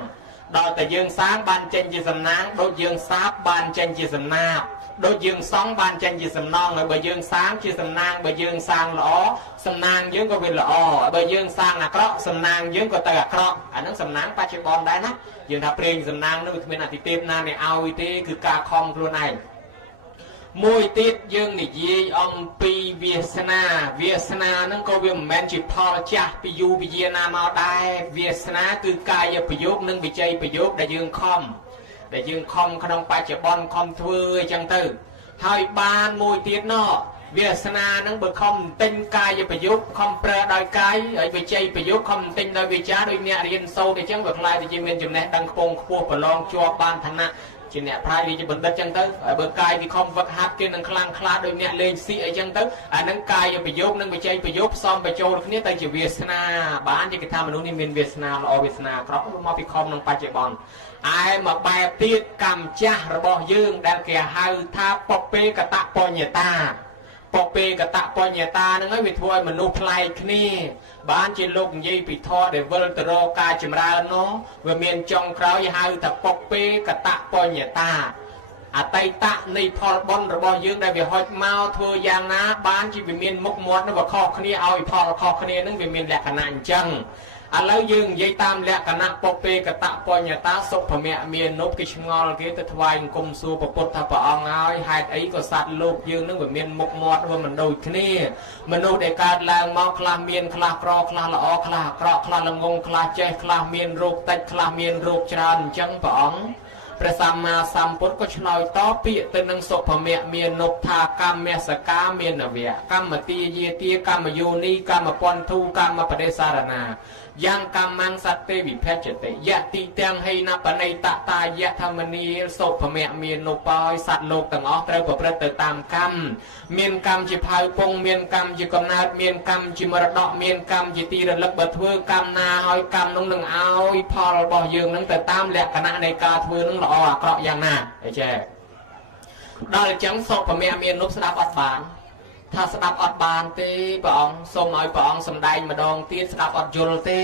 ដល់តែយើងសាងបានចេញជាសំណាងដូចយើងសាបបានចេញជាសំណាបដូចយើងសង់បានចេញជាសំណងហើយបើយើងសាងជាសំណាងបើយើងសាងល្អសំណាងយើងក៏វាល្អបើយើងសាងអាក្រក់សំណាងយើងក៏ទៅអាក្រក់អានឹងសំណាងបច្ចុប្បន្នដែរណាយើងថាប្រេងសំណាងនោះគ្មានអតិទេពណានេះឲ្យទេគឺការខំខ្លួនឯងមួយទៀតយើងនិយាយអំពីវាសនាហ្នឹងក៏វាមិនមែនជាផលចាស់ពីយូរពីយាណាមកដែរវាសនាគឺកាយប្រយោគនិងវិច័យប្រយោគដែលយើងខំក្នុងបច្ចុប្បន្នខំធ្វើអញ្ចឹងទៅហើយបានមួយទៀតណោះវាសនាហ្នឹងបើខំទិញកាយប្រយោគខំប្រើដោយកាយហើយវិច័យប្រយោគខំទិញដោយវិចារដោយអ្នករៀនសូត្រអញ្ចឹងវាខ្លាយទៅជាមានចំណេះដឹងខ្ពង់ខ្ពស់ប្រឡងជាប់បានឋានៈជាអ្នកប្រាជ្ញជាបណ្ឌិតអញ្ចឹងទៅហើយបើកាយវាខំវឹកហាត់គេនឹងខ្លាំងខ្លាដោយអ្នកលេងស៊ីអីចឹងទៅអាហ្នឹងកាយប្រយោគនិងវិច័យប្រយោគផ្សំបញ្ចូលគ្នាទៅជាវាសនាបានជាគេថាមនុស្សនេះមានវាសនាល្អវាសនាអាក្រក់មកពីខំក្នុងបច្ចុប្បន្នឯមកបែបទៀតកម្មចាស់របស់យើងដែលគេហៅថាពពេកតបញ្ញតាហ្នឹងហើយវាធ្វើឲ្យមនុស្សប្លែកគ្នាបានជាលោកនិយាយពីធម៌ដែលវិលទៅរកការចម្រើននោះវាមានចុងក្រោយហៅថាពពេកតបញ្ញតា អតីតនៃផលបុណ្យរបស់យើងដែលវាហុចមកធ្វើយ៉ាងណាបានជាវាមានមុខមាត់នឹងវាខុសគ្នាឲ្យផលខុសគ្នានឹងវាមានលក្ខណៈអញ្ចឹងឥឡូវយើងនិយាយតាមលក្ខណៈពពេកតបញ្ញតាសុភមៈមាននុបគេឆ្ងល់គេទៅថ្វាយអង្គមសួរព្រះពុទ្ធថាព្រះអង្គហើយហេតុអីក៏សត្វលោកយើងនឹងវាមានមុខមាត់វាមិនដូចគ្នាមនុស្សដែលកើតឡើងមកខ្លះមានខ្លះក្រខ្លះល្អខ្លះអាក្រក់ខ្លះល្ងងខ្លះចេះខ្លះមានរោគតិចខ្លះមានរោគច្រើនអញ្ចឹងព្រះអង្គព្រះសម្មាសម្ពុទ្ធក៏ឆ្លើយតបពាក្យទៅនឹងសុភមៈមាននុបថាកម្មសកាមានវៈកម្មទាយាទាកម្មយោនីកម្មពន្ធូកម្មបដិសារណាយ៉ាងកម្មងសត្វទេវិភេជតិយៈទីទាំងហេណបណៃតតាយៈធម្មនីសុភមៈមាននុបឲ្យសត្វលោកទាំងអស់ត្រូវប្រព្រឹត្តទៅតាមកម្មមានកម្មជាផៅពងមានកម្មជាកំណើតមានកម្មជាមរតកមានកម្មជាទីរលឹកបើធ្វើកម្មណាឲ្យកម្មនោះនឹងឲ្យផលរបស់យើងនឹងទៅតាមលក្ខណៈនៃការធ្វើនឹងល្អអាក្រក់យ៉ាងណាអីចេះដល់អញ្ចឹងសុភមៈមាននុបស្ដាប់អត់បានថាស្ដាប់អត់បានទេព្រះអង្គសូមឲ្យព្រះអង្គសម្ដែងម្ដងទៀតស្ដាប់អត់យល់ទេ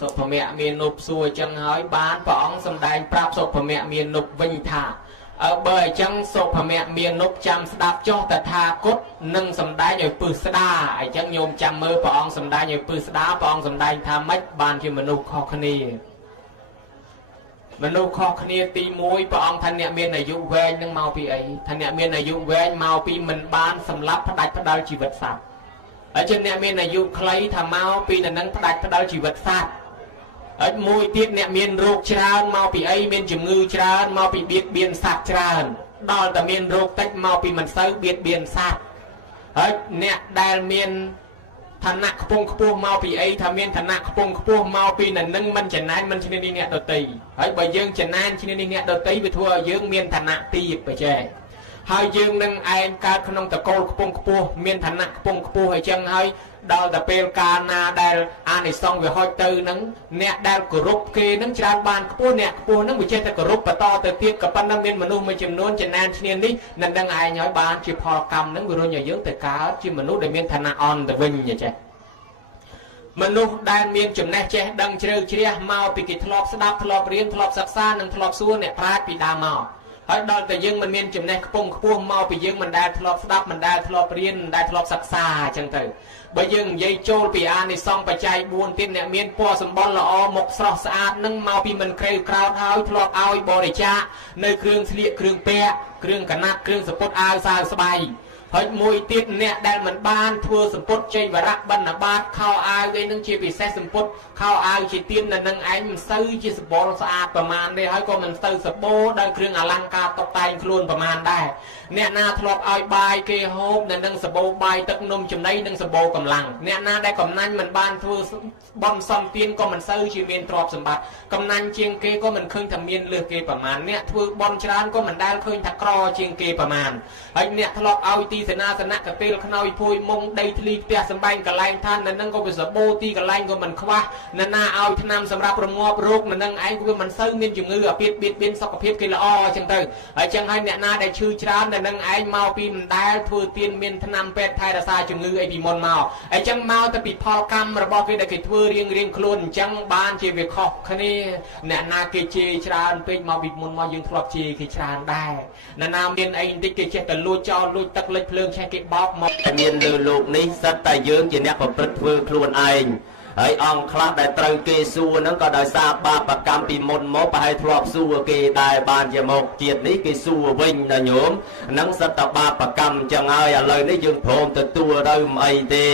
សុភមៈមាននុបសួរអញ្ចឹងហើយបានព្រះអង្គសម្ដែងប្រាប់សុភមៈមាននុបវិញថាបើអញ្ចឹងសុភមៈមាននុបចាំស្ដាប់ចុះតថាគតនឹងសម្ដែងឲ្យពឹសស្ដាអញ្ចឹងញោមចាំមើលព្រះអង្គសម្ដែងឲ្យពឹសស្ដាព្រះអង្គសម្ដែងថាម៉េចបានជាមនុស្សខុសគ្នាមនុស្សខុសគ្នាទី1ព្រះអង្គថាអ្នកមានអាយុវែងនឹងមកពីអីថាអ្នកមានអាយុវែងមកពីមិនបានសម្លាប់ផ្ដាច់ផ្ដាល់ជីវិតសត្វហើយចឹងអ្នកមានអាយុខ្លីថាមកពីនឹងផ្ដាច់ផ្ដាល់ជីវិតសត្វហើយមួយទៀតអ្នកមានរោគច្រើនមកពីអីមានជំងឺច្រើនមកពីបៀតបៀនសត្វច្រើនដល់តែមានរោគតិចមកពីមិនសូវបៀតបៀនសត្វហើយអ្នកដែលមានឋានៈខ្ពង់ខ្ពស់មកពីអីថាមានឋានៈខ្ពង់ខ្ពស់មកពីនឹងមិនចំណែនមិនឈ្នះនេះអ្នកដតីហើយបើយើងចំណែនឈ្នះនេះអ្នកដតីវាធ្វើឲ្យយើងមានឋានៈទាបបច្ចេហើយយើងនឹងឯងកើតក្នុងតកូលខ្ពង់ខ្ពស់មានឋានៈខ្ពង់ខ្ពស់អញ្ចឹងហើយដល់តែពេលកាលណាដែលអានិសង្សវាហុចទៅនឹងអ្នកដែលគោរពគេនឹងច្រើនបានខ្ពស់អ្នកខ្ពស់នឹងវាចេះតែគោរពបន្តទៅទៀតក៏ប៉ុន្តែមានមនុស្សមួយចំនួនចំណែនឈ្នានេះនឹងដឹងឯងហើយបានជាផលកម្មនឹងវារុញឲ្យយើងទៅកើតជាមនុស្សដែលមានឋានៈអន់ទៅវិញចេះមនុស្សដែលមានចំណេះចេះដឹងជ្រៅជ្រះមកពីគេធ្លាប់ស្ដាប់ធ្លាប់រៀនធ្លាប់សិក្សានិងធ្លាប់សួរអ្នកប្រាជ្ញពីដើមមកហើយដល់តែយើងមិនមានចំណេះខ្ពង់ខ្ពស់មកពីយើងមិនដែលធ្លាប់ស្ដាប់មិនដែលធ្លាប់រៀនមិនដែលធ្លាប់សិក្សាអញ្ចឹងទៅបើយើងនិយាយចូលពីអានិសង្សបច្ច័យ4ទៀតអ្នកមានពណ៌សម្បុរល្អមុខស្រស់ស្អាតនឹងមកពីមិនក្រេវក្រោធហើយធ្លាប់ឲ្យបរិច្ចាគនៅគ្រឿងស្លៀកគ្រឿងពាក់គ្រឿងកណាត់គ្រឿងសំពត់អាវសាវស្បៃហើយមួយទៀតអ្នកដែលមិនបានធ្វើសម្ពុតជ័យវរៈបណ្ឌបាតខោអាវឯនឹងជាពិសេសសម្ពុតខោអាវជាទៀននៅនឹងឯងមិនសូវជាសម្បុរស្អាតប្រមាណទេហើយក៏មិនសូវសបោដោយគ្រឿងអលង្ការតុបតែងខ្លួនប្រមាណដែរអ្នកណាធ្លាប់ឲ្យបាយគេហូបនៅនឹងសបោបាយទឹកនំចំណីនិងសបោកម្លាំងអ្នកណាដែលកំណាញ់មិនបានធ្វើបន់សំទៀនក៏មិនសូវជាមានទ្រព្យសម្បត្តិកំណាញ់ជាងគេក៏មិនឃើញថាមានលើសគេប្រមាណអ្នកធ្វើបន់ច្រើនក៏មិនដែលឃើញថាក្រជាងគេប្រមាណហើយអ្នកធ្លាប់ឲ្យទីសេនាសនៈកទេលខ្នើយភួយមុងដីធ្លីផ្ទះសម្បែងកន្លែងឋាននៅនឹងក៏វាសបោទីកន្លែងក៏មិនខ្វះនៅណាឲ្យថ្នាំសម្រាប់រងាប់រោគនៅនឹងឯងវាមិនសូវមានជំងឺអាពាធបៀតបៀនសុខភាពគេល្អអញ្ចឹងទៅហើយចឹងហើយអ្នកណាដែលឈឺច្រើននៅនឹងឯងមកពីមិនដែលធ្វើទៀនមានថ្នាំពេទ្យថែរក្សាជំងឺអីពីមុនមកអញ្ចឹងមកទៅពីផលកម្មរបស់គេដែលគេធ្វើរៀងខ្លួនអញ្ចឹងបានជាវាខុសគ្នាអ្នកណាគេជេរច្រើនពេកមកពីមុនមកយើងធ្លាប់ជេរគេច្រើនដែរអ្នកណាមានអីបន្តិចគេចេះតែលួចចោលលួចទឹកលិចភ្លើងឆេះគេបោកមកមានលើលោកនេះសិតតែយើងជាអ្នកប្រព្រឹត្តធ្វើខ្លួនឯងហើយអង្គខ្លះដែលត្រូវគេសួរហ្នឹងក៏ដោយសារបាបកម្មពីមុនមកប្រហែលធ្លាប់សួរគេដែរបានជាមកជាតិនេះគេសួរវិញណាញោមហ្នឹងសិតតែបាបកម្មអញ្ចឹងហើយឥឡូវនេះយើងព្រមទទួលទៅមិនអីទេ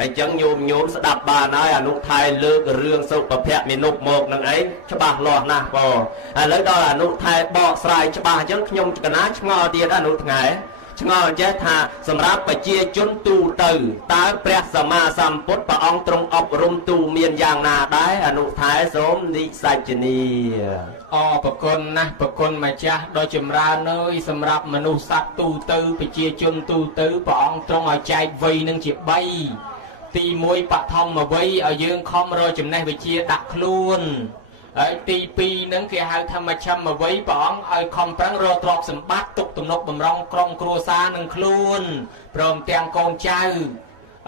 អញ្ចឹងញោមស្ដាប់បានហើយអនុថែលើករឿងសុភភៈមានុបមកនឹងឯងច្បាស់លាស់ណាស់បងឥឡូវដល់អនុថែបកស្រាយច្បាស់អញ្ចឹងខ្ញុំកណាឆ្ងល់ទៀតអនុថ្ងៃឆ្ងល់ចេះថាសម្រាប់ប្រជាជនទូទៅតើព្រះសម្មាសម្ពុទ្ធព្រះអង្គទ្រង់អប់រំទូមានយ៉ាងណាដែរអនុថែសូមនិសច្ចនីប្រគុណណាស់ប្រគុណម្ចាស់ដ៏ចម្រើនអើយសម្រាប់មនុស្សសត្វទូទៅប្រជាជនទូទៅព្រះអង្គទ្រង់ឲ្យចែកវ័យនឹងជា3ទី1បឋមវ័យឲ្យយើងខំរកចំណេះវិជ្ជាដាក់ខ្លួនហើយទី2ហ្នឹងគេហៅថាមជ្ឈិមវ័យព្រះអង្គឲ្យខំប្រឹងរកទ្រព្យសម្បត្តិទុកទំនុកបំរុងក្រុមគ្រួសារនឹងខ្លួនព្រមទាំងកូនចៅ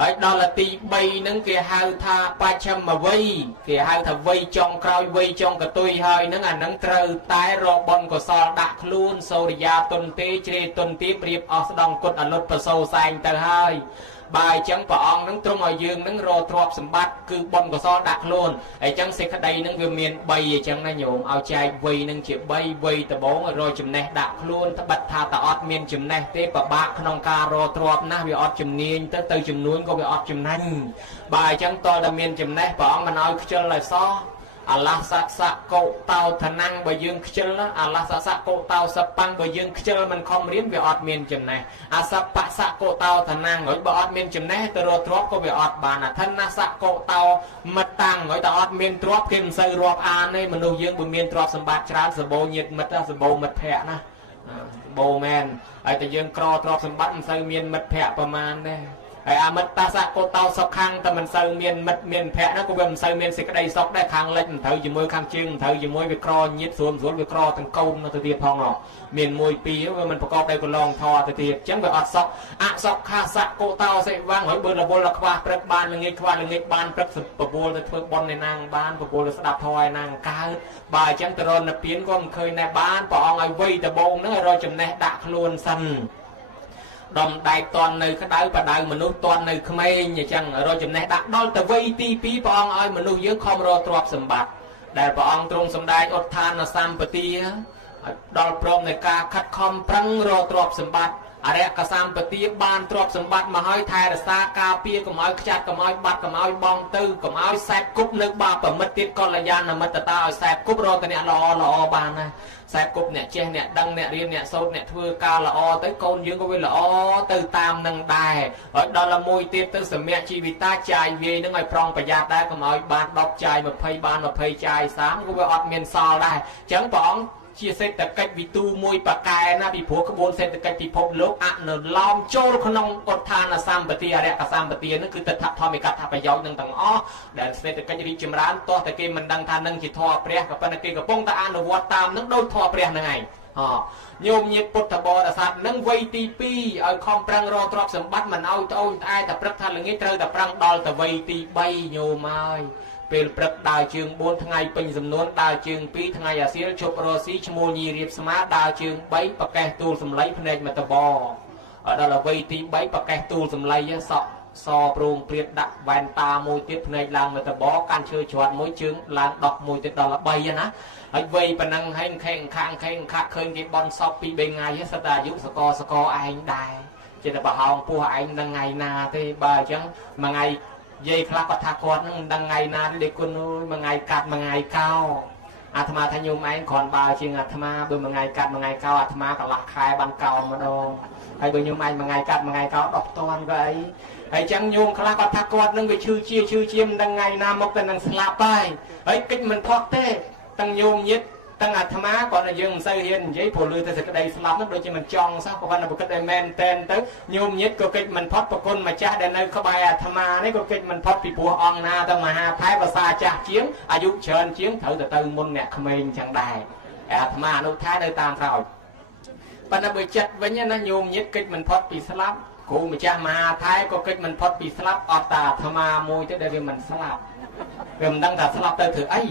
ហើយដល់ទី3ហ្នឹងគេហៅថាបច្ឆមវ័យគេហៅថាវ័យចុងក្រោយវ័យចុងកតុយហើយហ្នឹងអាហ្នឹងត្រូវតែរកបុណ្យកុសលដាក់ខ្លួនសូរិយាទុនទេជ្រេទុនទេប្រៀបអស់ស្ដង់គុតអលុតប្រសូសែងទៅហើយបើអញ្ចឹងព្រះអង្គនឹងទ្រង់ឲ្យយើងនឹងរកទ្រព្យសម្បត្តិគឺបុណ្យកុសលដាក់ខ្លួនអញ្ចឹងសេចក្តីនឹងវាមាន3អញ្ចឹងណាញោមឲ្យចែកវ័យនឹងជា3វ័យដំបូងឲ្យរកចំណេះដាក់ខ្លួនត្បិតថាតអត់មានចំណេះទេពិបាកក្នុងការរកទ្រព្យណាស់វាអត់ជំនាញទៅចំនួនក៏វាអត់ចំណេញបើអញ្ចឹងតើតែមានចំណេះព្រះអង្គមិនឲ្យខ្ជិលឲ្យសោះអាឡាសៈសៈកោតោឋណាំងបើយើងខ្ជិលអាឡាសៈសៈកោតោសប៉ាំងបើយើងខ្ជិលមិនខំរៀនវាអត់មានចំណេះអាសបៈសៈកោតោឋណាំងហើយបើអត់មានចំណេះទៅរកទ្រព្យក៏វាអត់បានអាឋណាសៈកោតោមិត្តតាំងហើយតែអត់មានទ្រព្យគេមិនសូវរាប់អានទេមនុស្សយើងបើមានទ្រព្យសម្បត្តិច្រើនសបោញាតិមិត្តសបោមិត្តភ័ក្ដិណាបោមែនហើយតែយើងក្រទ្រព្យសម្បត្តិមិនសូវមានមិត្តភ័ក្ដិប្រមាណទេហើយអាមិត្តតាសៈកោតោសុខខាងតែមិនសូវមានមិត្តមានភ័ក្ដិណាក៏វាមិនសូវមានសេចក្តីសុខដែរខាងលិចមិនត្រូវជាមួយខាងជើងមិនត្រូវជាមួយវាក្រញាតស្រួលវាក្រទាំងកូនទៅទៀតផងមាន1 2វាមិនប្រកបដោយកន្លងធរទៅទៀតអញ្ចឹងវាអត់សុខអសុខាសៈកោតោសេវាំងហើយបើរវល់ខ្វះព្រឹកបានល្ងាចខ្វះល្ងាចបានព្រឹកប្រពូលទៅធ្វើបុណ្យឯណាងបានប្រពូលទៅស្ដាប់ធម៌ឯណាងកើតបើអញ្ចឹងទៅរកនិព្វានក៏មិនឃើញដែរបានព្រះអង្គឲ្យវ័យដំបូងហ្នឹងឲ្យរកចំណេះដាក់ខ្លួនសិនដំដែកតន់នៅក្តៅបដៅមនុស្សតន់នៅក្មេងអញ្ចឹងរកចំណេះដាក់ដល់ទៅវ័យទី2ព្រះអង្គឲ្យមនុស្សយើងខំរកទ្រព្យសម្បត្តិដែលព្រះអង្គទ្រង់សម្ដែងឧទ្ធានសម្បទាដល់ព្រមនៃការខិតខំប្រឹងរកទ្រព្យសម្បត្តិអរិយកសម្បទាបានទ្រព្យសម្បត្តិមកឲ្យថែរក្សាការពារកុំឲ្យខ្ចាត់កុំឲ្យបាត់កុំឲ្យបងទៅកុំឲ្យសែបគប់នៅបាបប្រមិត្តទៀតកល្យាណមិត្តតាឲ្យសែបគប់រកតែអ្នកល្អបានណាសែបគប់អ្នកចេះអ្នកដឹងអ្នករៀនអ្នកសូត្រអ្នកធ្វើការល្អទៅកូនយើងក៏វាល្អទៅតាមនឹងដែរហើយដល់មួយទៀតទៅសម្រាប់ជីវិតាចាយវាយនឹងឲ្យប្រុងប្រយ័ត្នដែរកុំឲ្យបាន10ចាយ20បាន20ចាយ30ក៏វាអត់មានសល់ដែរអញ្ចឹងព្រះអង្គជាសេដ្ឋកិច្ចវិទូមួយបកែណាពីព្រោះក្បួនសេដ្ឋកិច្ចពិភពលោកអនុឡោមចូលក្នុងឧទ្ធានសម្បទាអរិយកសម្បទានឹងគឺទិដ្ឋធម្មិកថាប្រយោជន៍នឹងទាំងអស់ដែលសេដ្ឋកិច្ចរីកចម្រើនទាស់តែគេមិនដឹងថានឹងជាធម៌ព្រះក៏ប៉ុន្តែគេកំពុងតែអនុវត្តតាមនឹងដោយធម៌ព្រះហ្នឹងឯងញោមញាតិពុទ្ធបរិស័ទនឹងវ័យទី2ឲ្យខំប្រឹងរកទ្រព្យសម្បត្តិមិនឲ្យត្អូញត្អែតែព្រឹកថាល្ងាចត្រូវតែប្រឹងដល់ទៅវ័យទី3ញោមហើយពេលព្រឹកដើរជើង4ថ្ងៃពេញសំនួនដើរជើង2ថ្ងៃអាសៀលជប់រស៊ីឈ្មោលញីរៀបស្មាដើរជើង3ប្រកេះទូលសម្លៃភ្នែកមតបដល់អ្វីទី3ប្រកេះទូលសម្លៃសក់សប្រងព្រាតដាក់វ៉ែនតាមួយទៀតភ្នែកឡើងមតបកាន់ឈើច្រត់មួយជើងឡើងដកមួយទៀតដល់3ណាហើយវ័យប៉ុណ្ណឹងហើយខេងខាងខេងខាក់ឃើញគេបន់សព2 3ថ្ងៃសិតតែអាយុសកឯងដែរចេះតែប្រហោងពោះឯងនឹងថ្ងៃណាទេបើអញ្ចឹងមួយថ្ងៃយាយខ្លះគាត់ថាគាត់នឹងមិនដឹងថ្ងៃណាទេគុណអើយមួយថ្ងៃកាត់មួយថ្ងៃកោអាត្មាថាញោមឯងគ្រាន់បើជាងអាត្មាបើមួយថ្ងៃកាត់មួយថ្ងៃកោអាត្មាកន្លះខែបានកោម្ដងហើយបើញោមឯងមួយថ្ងៃកាត់មួយថ្ងៃកោ10តន់ក៏អីហើយចឹងញោមខ្លះគាត់ថាគាត់នឹងវាឈឺជាមិនដឹងថ្ងៃណាមកតែនឹងស្លាប់ហើយកិច្ចមិនផុតទេទាំងញោមញាតិទាំងអាត្មាគាត់តែយើងមិនសូវហ៊ាននិយាយព្រោះលឺតែសេចក្តីស្លាប់នោះដូចជាមិនចង់សោះក៏គាត់តែប្រកបតែមែនតែនទៅញោមញាតិក៏កិច្ចមិនផុតប្រគុណម្ចាស់ដែលនៅក្បែរអាត្មានេះក៏កិច្ចមិនផុតពីព្រោះអង្គណាទៅមហាថៃភាសាចាស់ជាងអាយុច្រើនជាងត្រូវទៅមុនអ្នកក្មេងចឹងដែរអាត្មាអនុថែនៅតាមក្រោយប៉ុន្តែបើចិត្តវិញណាញោមញាតិកិច្ចមិនផុតពីស្លាប់គ្រូម្ចាស់មហាថៃក៏កិច្ចមិនផុតពីស្លាប់អត់តាអាត្មាមួយទៅដែលវាមិនស្លាប់វាមិនដឹងថាស្លាប់ទៅធ្វើអី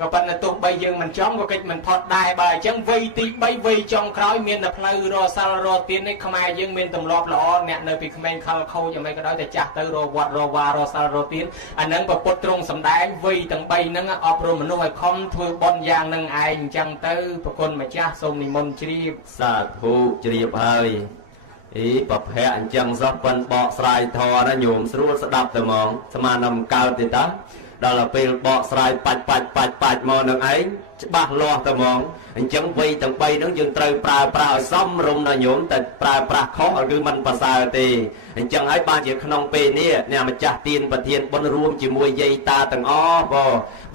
ក៏ប៉ុន្តែទោះបីយើងមិនចង់ក៏កិច្ចមិនផុតដែរបើអញ្ចឹងវ័យទី3វ័យចុងក្រោយមានតែផ្លូវរសាល់រទៀននេះខ្មែរយើងមានទម្លាប់ល្អអ្នកនៅពីក្មេងខលខូចយ៉ាងម៉េចក៏ដោយតែចាស់ទៅរវត្តរវារសាល់រទៀនអានឹងប្រពុតទ្រង់សម្ដែងវ័យទាំង3ហ្នឹងអប់រំមនុស្សឲ្យខំធ្វើបុណ្យយ៉ាងនឹងឯងអញ្ចឹងទៅប្រគុណម្ចាស់សូមនិមន្តជ្រាបសាធុជ្រាបហើយប្រភៈអញ្ចឹងសោះប៉ុនបកស្រាយធរណាញោមស្រួលស្ដាប់តែហ្មងស្មានតែកើតទេតាដល់ពេលបកស្រាយបាច់មកនឹងឯងច្បាស់លាស់តែហ្មងអញ្ចឹងវ័យទាំង3ហ្នឹងយើងត្រូវប្រើឲ្យសមរម្យណាញោមតែប្រើប្រាស់ខុសគឺមិនប្រសើរទេអញ្ចឹងហើយបានជាក្នុងពេលនេះអ្នកម្ចាស់ទានប្រធានបុណ្យរួមជាមួយយាយតាទាំងអស់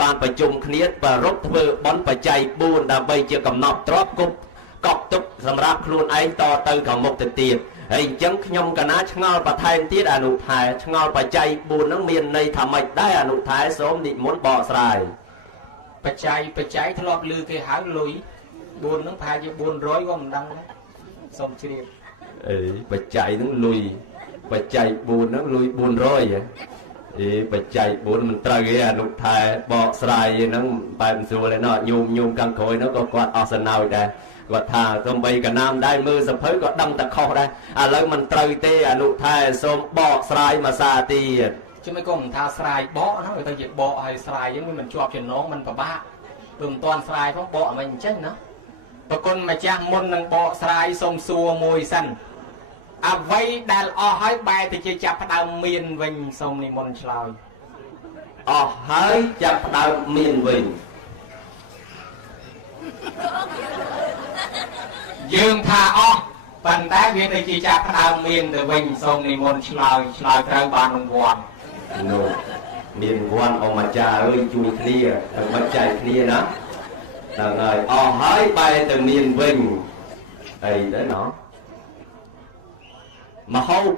បានប្រជុំគ្នាប្ររពធ្វើបុណ្យបច្ច័យ4ដើម្បីជាកំណត់ទ្រព្យកប់ទុកសម្រាប់ខ្លួនឯងតទៅខាងមុខទៅទៀតហើយអញ្ចឹងខ្ញុំកណាឆ្ងល់បន្ថែមទៀតអនុថែឆ្ងល់បច្ច័យ4ហ្នឹងមានន័យថាម៉េចដែរអនុថែសូមនិមន្តបកស្រាយបច្ច័យធ្លាប់ឮគេហៅលុយ4ហ្នឹងប្រហែលជា400ក៏មិនដឹងដែរសូមជ្រាបបច្ច័យហ្នឹងលុយ bạch chạy buồn nó lùi buồn rồi vậy ý bạch chạy buồn mình trời cái nụ thai bọ sài nó bài xua lên nó nhôm căng khối nó có quạt Arsenal đây quạt thà trong bay cả nam đây mưa sập hơi có đâm tật kho đây lấy mình trời tê nụ thai xôm bọ sài mà xa tì chứ mấy con thà sài bọ nó người ta dịch bọ hay sài giống như mình chọp cho nó mình phải ba từng toàn sài không bọ mình chết nóบางคนมาจ้างมนต์นังเบาะสายทรงซัวมวยสันเอาไว้ได้อให้ใบที่จะจับดาวเมียนวิญทรงนิมนต์ชลอยให้จับดาวเมียนวิญยืมทาปันแต่เวียนที่จะจับดาวเมียนวิญทรงนิมนต์ชลอยเติมบานลงวันโน่เมียนวันออกมาจ่าจุยเคลียร์มาใจเคลียร์นะlà người hỏi bay từ miền Vinh ấy đấy nó mà hâu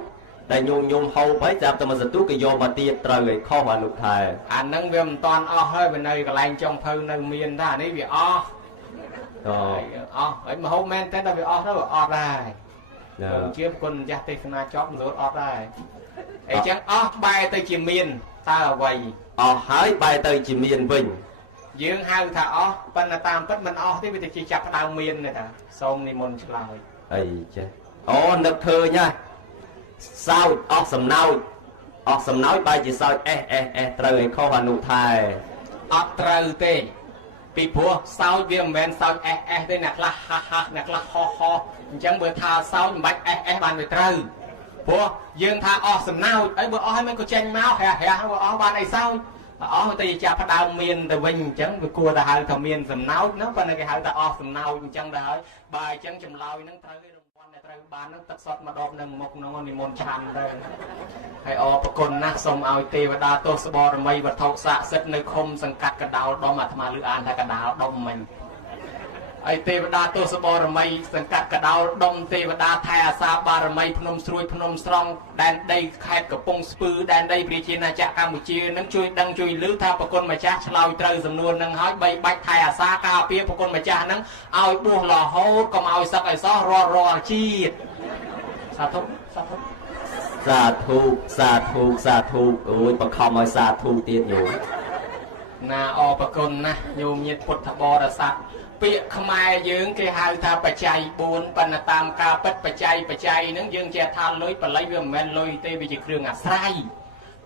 đại nhung hâu bấy giờ tôi mà giật cái vô mà tiệt trời người kho mà lục thầy anh nâng viêm toàn hơi bên đây cái lạnh trong thơ nâng miền ta đấy vì ấy mà hâu men tên là vì nó bị đây chiếc con gia tê na chóp rồi đây ấy chẳng bay tới chìm miền ta là vậy hỏi bay tới chìm miền Vinh dương hai thà bên là tam tất mình thì bây giờ chỉ chặt đào miên này ta xong thì môn chửi ấy chứ được thơ nha sao sầm nói bài chỉ sao trời kho hà nụ thai trời tê bị pua sao viêm men sao đây nè là nè là ho chẳng bữa thà sao bạch bàn về trời pua dương thà sầm nào ấy bữa hay mấy cô tranh máu hè bữa bàn này sao người ta chỉ chặt đào miên từ vinh chẳng bị cua ta hai thằng miên sầm náo nó bên này cái hai ta sầm náo chẳng đấy bài chẳng chầm lòi nó tới cái đồng quan này tới bàn nó tắt sọt mà đọp nâng một nó ngon môn chan đây hay bậc con na sông ao tê và đa tô sờ bò mây và thâu xạ sét nơi không sang cắt cái đào đó mà tham lư an hay cái đào đông mìnhไอเทวดาตัวสบอรมัยสังกัดกระดาวดมเทวดาไทยอาสาบารมัยพนมสรวยพนมสรองแดนได้แคดกับปงสปือแดนได้ปริจินาจากกัมพูชีนั่งช่วยดังช่วยลื้อท่าประกลมาจ้าชลอยเตยสำนวนนั่งห้อยใบใบไทยอาสากาเปียประกลมาจ้านั่งเอาบัวหล่อโฮก็เอาสักไอซ้อรอชีดสาธุโอ้ยประคำเอาสาธุเตียนอยู่นาประกลนะโยมยิดพุทธบริษัทเปียขมายยืงเกี่ยหายทาปัจจัยบุญปนตามกาปัจปัจจัยนั่งยืงเจ้าทานลอยปลายเวียมแมนลอยเตวิจิเครื่องอาศัย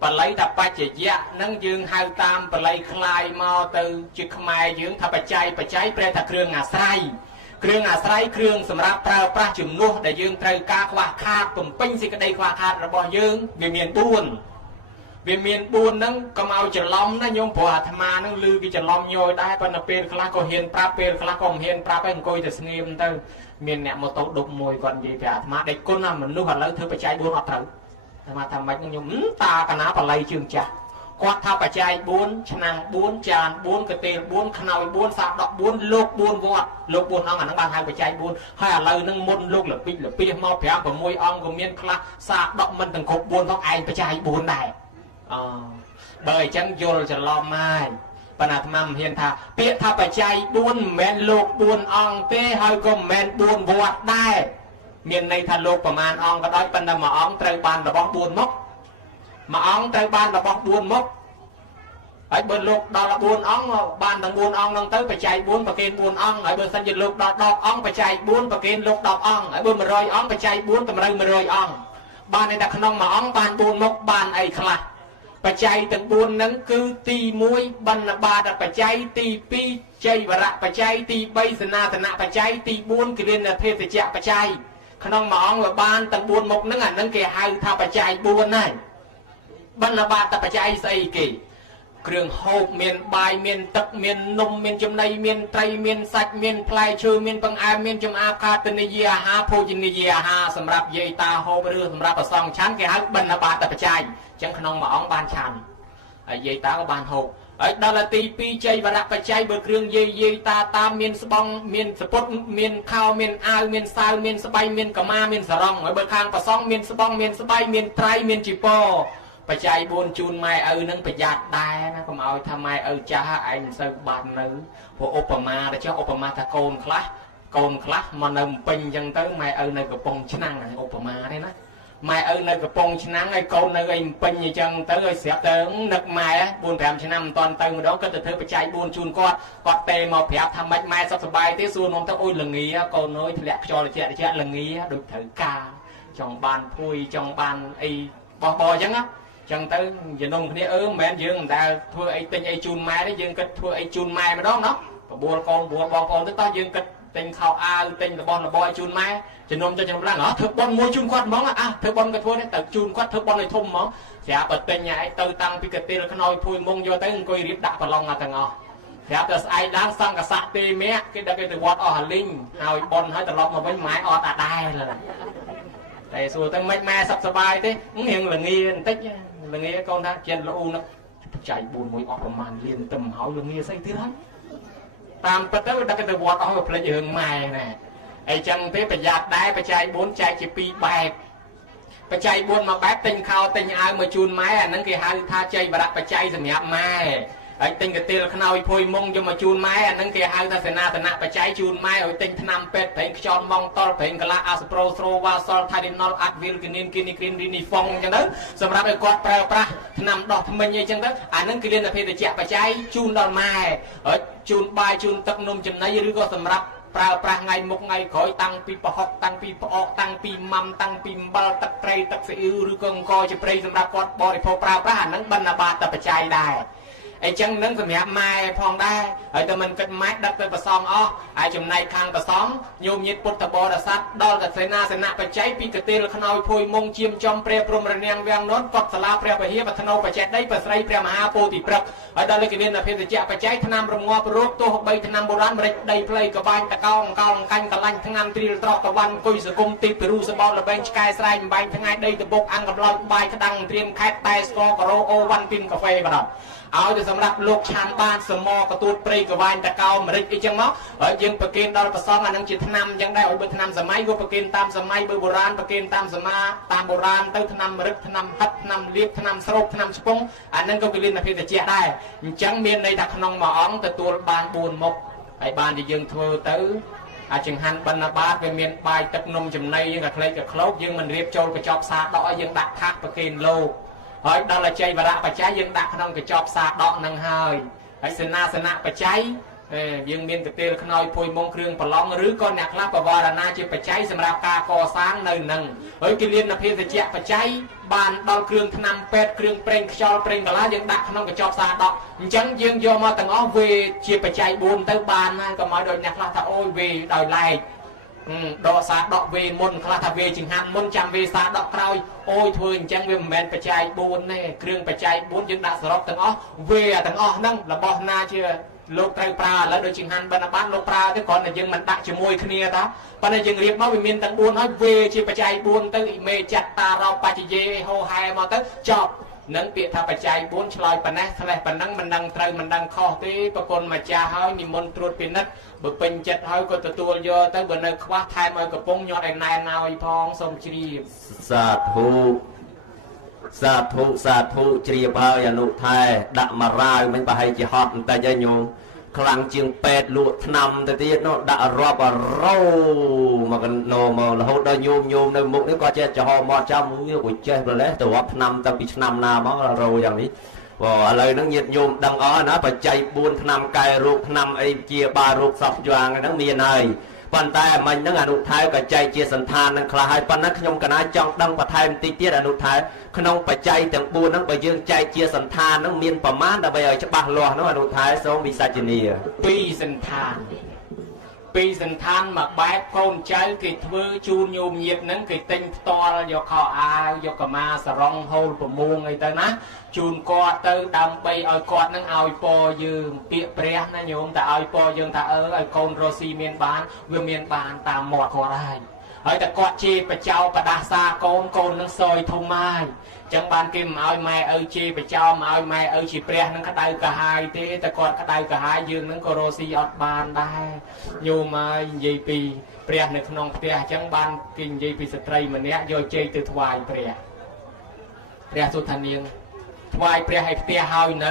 ปลายทับปัจจัยะนั่งยืงหายตามปลายคลายมาตือจิขมายยืงทาปัจจัยเปรตเครื่องอาศัยเครื่องสำหรับพระจุ่มนุ่ได้ยืงเตยกาขวาขาดตุ่มปิ้งสิกระไดขวาขาดระบอยืงเวียนเมียนบุญนั่งก็เอาจะล้อมนะโยมผัวธรรมานั่งลือกิจะล้อมโยได้ปนเป็นคลาก็เฮียนปราเป็นคลาก็เฮียนปราเป็นโกยแต่เสนียมเตอเมียนเนี่ยมาตกดุมวยก่อนดีแต่ธรรมาได้ก้นน่ะมันรู้หันแล้วเธอไปใจบุญอัตถะธรรมาทำไมนั่งโยมตากันนะปลายจึงจะกวักท่าปัจจัยบุญชนะบุญจานบุญกระเตลบุญขนอยบุญสาบดอกบุญโลกบุญวัดโลกบุญเอาอันนั้นบางให้ปัจจัยบุญให้อะไรนั่งมนโลกหรือปีมาแผลกับมวยอ่องกับเมียนคลาสาบดอกมันถึงขบบุญต้องไอปัจจัยบุญได้เบยจังโยลจะล้อมไม้ปนัดมั่มเห็นท่าเปียท่าปัจจัยบุญแมนโลกบุญอ่องเต้ให้ก็แมนบุญวัดได้เมียนในท่าโลกประมาณอ่องก็ได้ปันดามาอ่องเตยบานระบอกบุญมกมาอ่องเตยบานระบอกบุญมกไอ้เบอร์โลกดอกบุญอ่องบานต่างบุญอ่องนั่งเตยปัจจัยบุญประเคนบุญอ่องไอ้เบอร์สัญญาโลกดอกอ่องปัจจัยบุญประเคนโลกดอกอ่องไอ้เบอร์มารอยอ่องปัจจัยบุญแต่มารอยอ่องบานในตะขนองมาอ่องบานบุญมกบานไอ้คลาปัจจัยต่างบุญนั้นคือตีมวยบรรณบาตปัจจัยตีปีใจวระปัจจัยตีใบสนาธนะปัจจัยตีบุญกิเลนเทศจักปัจจัยขนมหมองว่าบ้านต่างบุญมกนั่งนั่งเกี่ยหายท่าปัจจัยบุญนั่นบรรณบาตปัจจัยใส่กี่เครื่องโฮกเมียนใบเมียนตักเมียนนมเมียนจำในเมียนไตรเมียนสัตเมียนพลายเชื่อเมียนปังอาเมียนจำอาคาตนิยาหาโพจินิยาหาสำหรับเยตาโฮบเรือสำหรับประสองชั้นเกี่ยหายบรรณบาตปัจจัยจังขนมหมองบ้านชันเยตาก็บานหกดาลตีปีใจวระปัจจัยเบอร์เครื่องเยตาตามเมียนสบองเมียนสปดเมียนข้าวเมียนอาวเมียนซาวเมียนสบายเมียนกะมาเมียนสรองเบอร์คางประซองเมียนสบองเมียนสบายเมียนไตรเมียนจิโปปัจจัยบุญจูนไม่นั่งประหยัดได้นะก็เอาทำไมจ้าไอ้เสือบานนึงพออุปมาแต่เจ้าอุปมาตะโกนคลามันนำเป็นยังเต้ไม่ในกระปงชนั่งอุปมาได้นะ ម៉ែឪនៅកំពង់ឆ្នាំងឲ្យកូននៅឯពេញអញ្ចឹងទៅឲ្យស្រាប់ទៅនឹកម៉ែ4 5ឆ្នាំមិនតាន់ទៅម្ដងគាត់ទៅធ្វើបច្ច័យ4ជូនគាត់ទេមកប្រាប់ថាម៉េចម៉ែសុខសប្បាយទេសួរនាំទៅអុយល្ងាកូនអើយធ្លាក់ខ្យល់ត្រជាក់ល្ងាដូចត្រូវការចង់បានភួយចង់បានអីបោះអញ្ចឹងចឹងទៅយនំគ្នាមិនមែនយើងមិនដែលធ្វើអីទិញអីជូនម៉ែទេយើងគិតធ្វើអីជូនម៉ែម្ដងណាបបួលកូនបបួលបងប្អូនទៅតោះយើងគិតទិញខោអាវទិញរបស់របរឲ្យជូនម៉ែជំនុំចុចចំឡាំងធ្វើប៉ុនមួយជូនគាត់ហ្មងធ្វើប៉ុនក៏ធ្វើដែរទៅជូនគាត់ធ្វើប៉ុនឲ្យធំហ្មងស្រាប់តែទិញឯងទៅតាំងពីកាទៀលខ្នើយភួយមុងយកទៅអង្គុយរៀបដាក់ប្រឡងទាំងអស់ស្រាប់តែស្អែកឡើងសង្កស័កទេមាក់គេដឹកគេទៅវត្តអស់អាលីងហើយប៉ុនហើយត្រឡប់មកវិញម៉ែអត់ដែរតែសួរទៅមិនម៉ែសុខសប្បាយទេរៀងល្ងាបន្តិចល្ងាកូនថាចិនលូនឹងចៃ4មួយអស់ប្រមាណលានទៅហើយល្ងាស្អីទៀតហើយតាមពិតទៅដឹកទៅវត្តអស់ទៅផ្លេចរឿងម៉ែណាអីចឹងទេប្រយ័ត្នដែរបច្ច័យ4ចែកជា2បែបបច្ច័យ4មួយបែបទិញខោទិញអាវមកជូនម៉ែអាហ្នឹងគេហៅថាចៃបរៈបច្ច័យសម្រាប់ម៉ែហើយទិញកាទៀលខ្នើយភួយមុងយកមកជូនម៉ែអាហ្នឹងគេហៅថាសេនាសនៈបច្ច័យជូនម៉ែឲ្យទិញថ្នាំពេទ្យប្រេងខ្យល់ម៉ងតល់ប្រេងកលាអាសប្រូស្រូវ៉ាសលថៃឌីណុលអាត់វីលគីនីនគីនីគ្រីនរីនីហ្វុងអញ្ចឹងទៅសម្រាប់ឲ្យគាត់ប្រើប្រាស់ថ្នាំដោះធ្មេញអីចឹងទៅអាហ្នឹងគឺលានភេទជ្ជៈបច្ច័យជូនដល់ម៉ែហើយជូនបាយជូនទឹកនំចំណីឬក៏សម្រាប់ប្រើប្រាស់ថ្ងៃមុខថ្ងៃក្រោយតាំងពីប្រហុកតាំងពីផ្អកតាំងពីម៉ាំតាំងពីអំបិលទឹកត្រីទឹកស៊ីអ៊ីវឬក៏អង្គជាព្រៃសម្រាប់គាត់បរិភោគប្រើប្រាស់អាហ្នឹងបណ្ឌបាតបច្ច័យដែរអញ្ចឹងនឹងសម្រាប់ម៉ែផងដែរហើយតែមិនគិតម៉ែដឹកទៅប្រសំអស់ហើយចំណែកខាងប្រសំញោមញាតពុទ្ធបរិស័ទដល់កសេនាសនៈបច្ច័យពីកទេលខ្នើយភួយមុងជាមចំព្រះព្រំរនាំងវាំងននកត់សាលាព្រះពហិបធ្នូបច្ចេកដីប្រស្រីព្រះមហាពោធិព្រឹកហើយដល់លេខនាមភេទជ្ជៈបច្ច័យថ្នាំរងាប់រោគទោះបីថ្នាំបុរាណម្រេចដីផ្លៃកបាញ់តកោអង្កលអង្កាញ់កលាញ់ថ្នាំត្រៀលត្រកតវ៉ាន់គុយសគុំទីពីរូសបោលល្បែងឆ្កែស្រែកបំបែងថ្ងៃដីតបុកអង្គកំឡោចបាយក្តាំងត្រៀមខេតតែស្គរការ៉ូអូវ៉ាន់ពីនកាហ្វេបាទឲ្យទៅសម្រាប់លោកឆានបានសមកទួតព្រៃកវ៉ាញ់តកោម្រេចអីចឹងមកហើយយើងប្រគេនដល់ប្រសងអានឹងជាថ្នាំចឹងដែរឲ្យបើថ្នាំសម័យក៏ប្រគេនតាមសម័យបើបុរាណប្រគេនតាមសម័យតាមបុរាណទៅថ្នាំរឹកថ្នាំហិតថ្នាំលៀបថ្នាំស្រូបថ្នាំឆ្ពងអានឹងក៏គេលៀនភេទជ្ជៈដែរអញ្ចឹងមានន័យថាក្នុងមួយអង្គទទួលបាន4មុខហើយបានជាយើងធ្វើទៅអាចង្ហាន់បណ្ឌបាតវាមានបាយទឹកនំចំណីយើងក៏ក្លែកក៏ក្លោកយើងមិនរៀបចូលកញ្ចប់សាដកឲ្យយើងដាក់ថាសប្រគេនលោកហើយដល់ចៃវរៈបច្ច័យយើងដាក់ក្នុងកញ្ចប់សាដកនឹងហើយសេនាសនៈបច្ច័យយើងមានកទេលខ្នើយភួយមុងគ្រឿងប្រឡងឬក៏អ្នកខ្លះបវរណាជាបច្ច័យសម្រាប់ការកសាងនៅនឹងហើយគេលៀនភេទជ្ជៈបច្ច័យបានដល់គ្រឿងថ្នាំពេទ្យគ្រឿងប្រេងខ្យល់ប្រេងកាឡាយើងដាក់ក្នុងកញ្ចប់សាដកអញ្ចឹងយើងយកមកទាំងអស់វេជាបច្ច័យ4ទៅបានហើយកុំឲ្យដូចអ្នកខ្លះថាអូយវេដោយឡែកដកសាដកវេមុនខ្លះថាវេចង្ហាន់មុនចាំវេសាដកក្រោយអូយធ្វើអញ្ចឹងវាមិនមែនបច្ច័យ4ទេគ្រឿងបច្ច័យ4យើងដាក់សរុបទាំងអស់វេទាំងអស់ហ្នឹងរបស់ណាជាលោកត្រូវប្រើឥឡូវដូចចង្ហាន់បណ្ឌបាតលោកប្រើទេគ្រាន់តែយើងមិនដាក់ជាមួយគ្នាតាប៉ុន្តែយើងរៀបមកវាមានទាំង4ហើយវេជាបច្ច័យ4ទៅអ៊ីមេចាត់តារោបច្ចយេហោហែមកទៅចប់នឹងពាក្យថាបច្ច័យ4ឆ្លើយប៉ុណ្ណេះឆ្លេះប៉ុណ្ណឹងមិនដឹងត្រូវមិនដឹងខុសទេប្រគុណម្ចាស់ហើយនិមន្តត្រួតពិនិត្យបើពេញចិត្តហើយក៏ទទួលយកទៅបើនៅខ្វះថែមឲ្យកំពុងញាត់ឲ្យណែនឲ្យផងសូមជ្រាបសាធុសាធុសាធុជ្រាបហើយអនុថែដាក់មករាវមិនប្រហែលជាហត់បន្តិចឯងញោមខ្លាំងជាងពេទ្យលក់ថ្នាំទៅទៀតនោះដាក់រាប់រោមកកណោមករហូតដល់ញោមនៅមុខនេះក៏ចេះចំហមកចាំវាក៏ចេះប្រឡេះទៅរាប់ថ្នាំតាំងពីឆ្នាំណាមករោយ៉ាងនេះឥឡូវហ្នឹងញាតិញោមដឹងអស់ណាបច្ច័យ4ថ្នាំកែរោគថ្នាំអីជាបាលរោគសពយ៉ាងហ្នឹងមានហើយប៉ុន្តែមិញហ្នឹងអនុថែក៏ចែកជាសន្តាននឹងខ្លះហើយប៉ុន្តែខ្ញុំកណាចង់ដឹងបន្ថែមបន្តិចទៀតអនុថែក្នុងបច្ច័យទាំង4ហ្នឹងបើយើងចែកជាសន្តានហ្នឹងមានប្រមាណដើម្បីឲ្យច្បាស់លាស់នោះអនុថែសូមវិសាជនី2សន្តានមកបែបកូនចៅគេធ្វើជូនញោមញាតហ្នឹងគេទិញផ្ទាល់យកខោអាវយកកម៉ាសរងហូលប្រមួងអីទៅណាជូនគាត់ទៅដើម្បីឲ្យគាត់នឹងឲ្យពរយើងពាក្យព្រះណាញោមតែឲ្យពរយើងថាឲ្យកូនរស់ស៊ីមានបានវាមានបានតាមមាត់គាត់ហើយតែគាត់ជេរបចោបដាសាកូននឹងសយធំហើយចឹងបានគេមិនឲ្យម៉ែឪជេរបចោមិនឲ្យម៉ែឪជាព្រះនឹងក្តៅកាហាយទេតែគាត់ក្តៅកាហាយយើងនឹងក៏រស់ស៊ីអត់បានដែរញោមហើយនិយាយពីព្រះនៅក្នុងផ្ទះចឹងបានគេនិយាយពីស្ត្រីម្នាក់យកជ័យទៅថ្វាយព្រះសុថានាងថ្វាយព្រះឲ្យផ្ទះហើយនៅ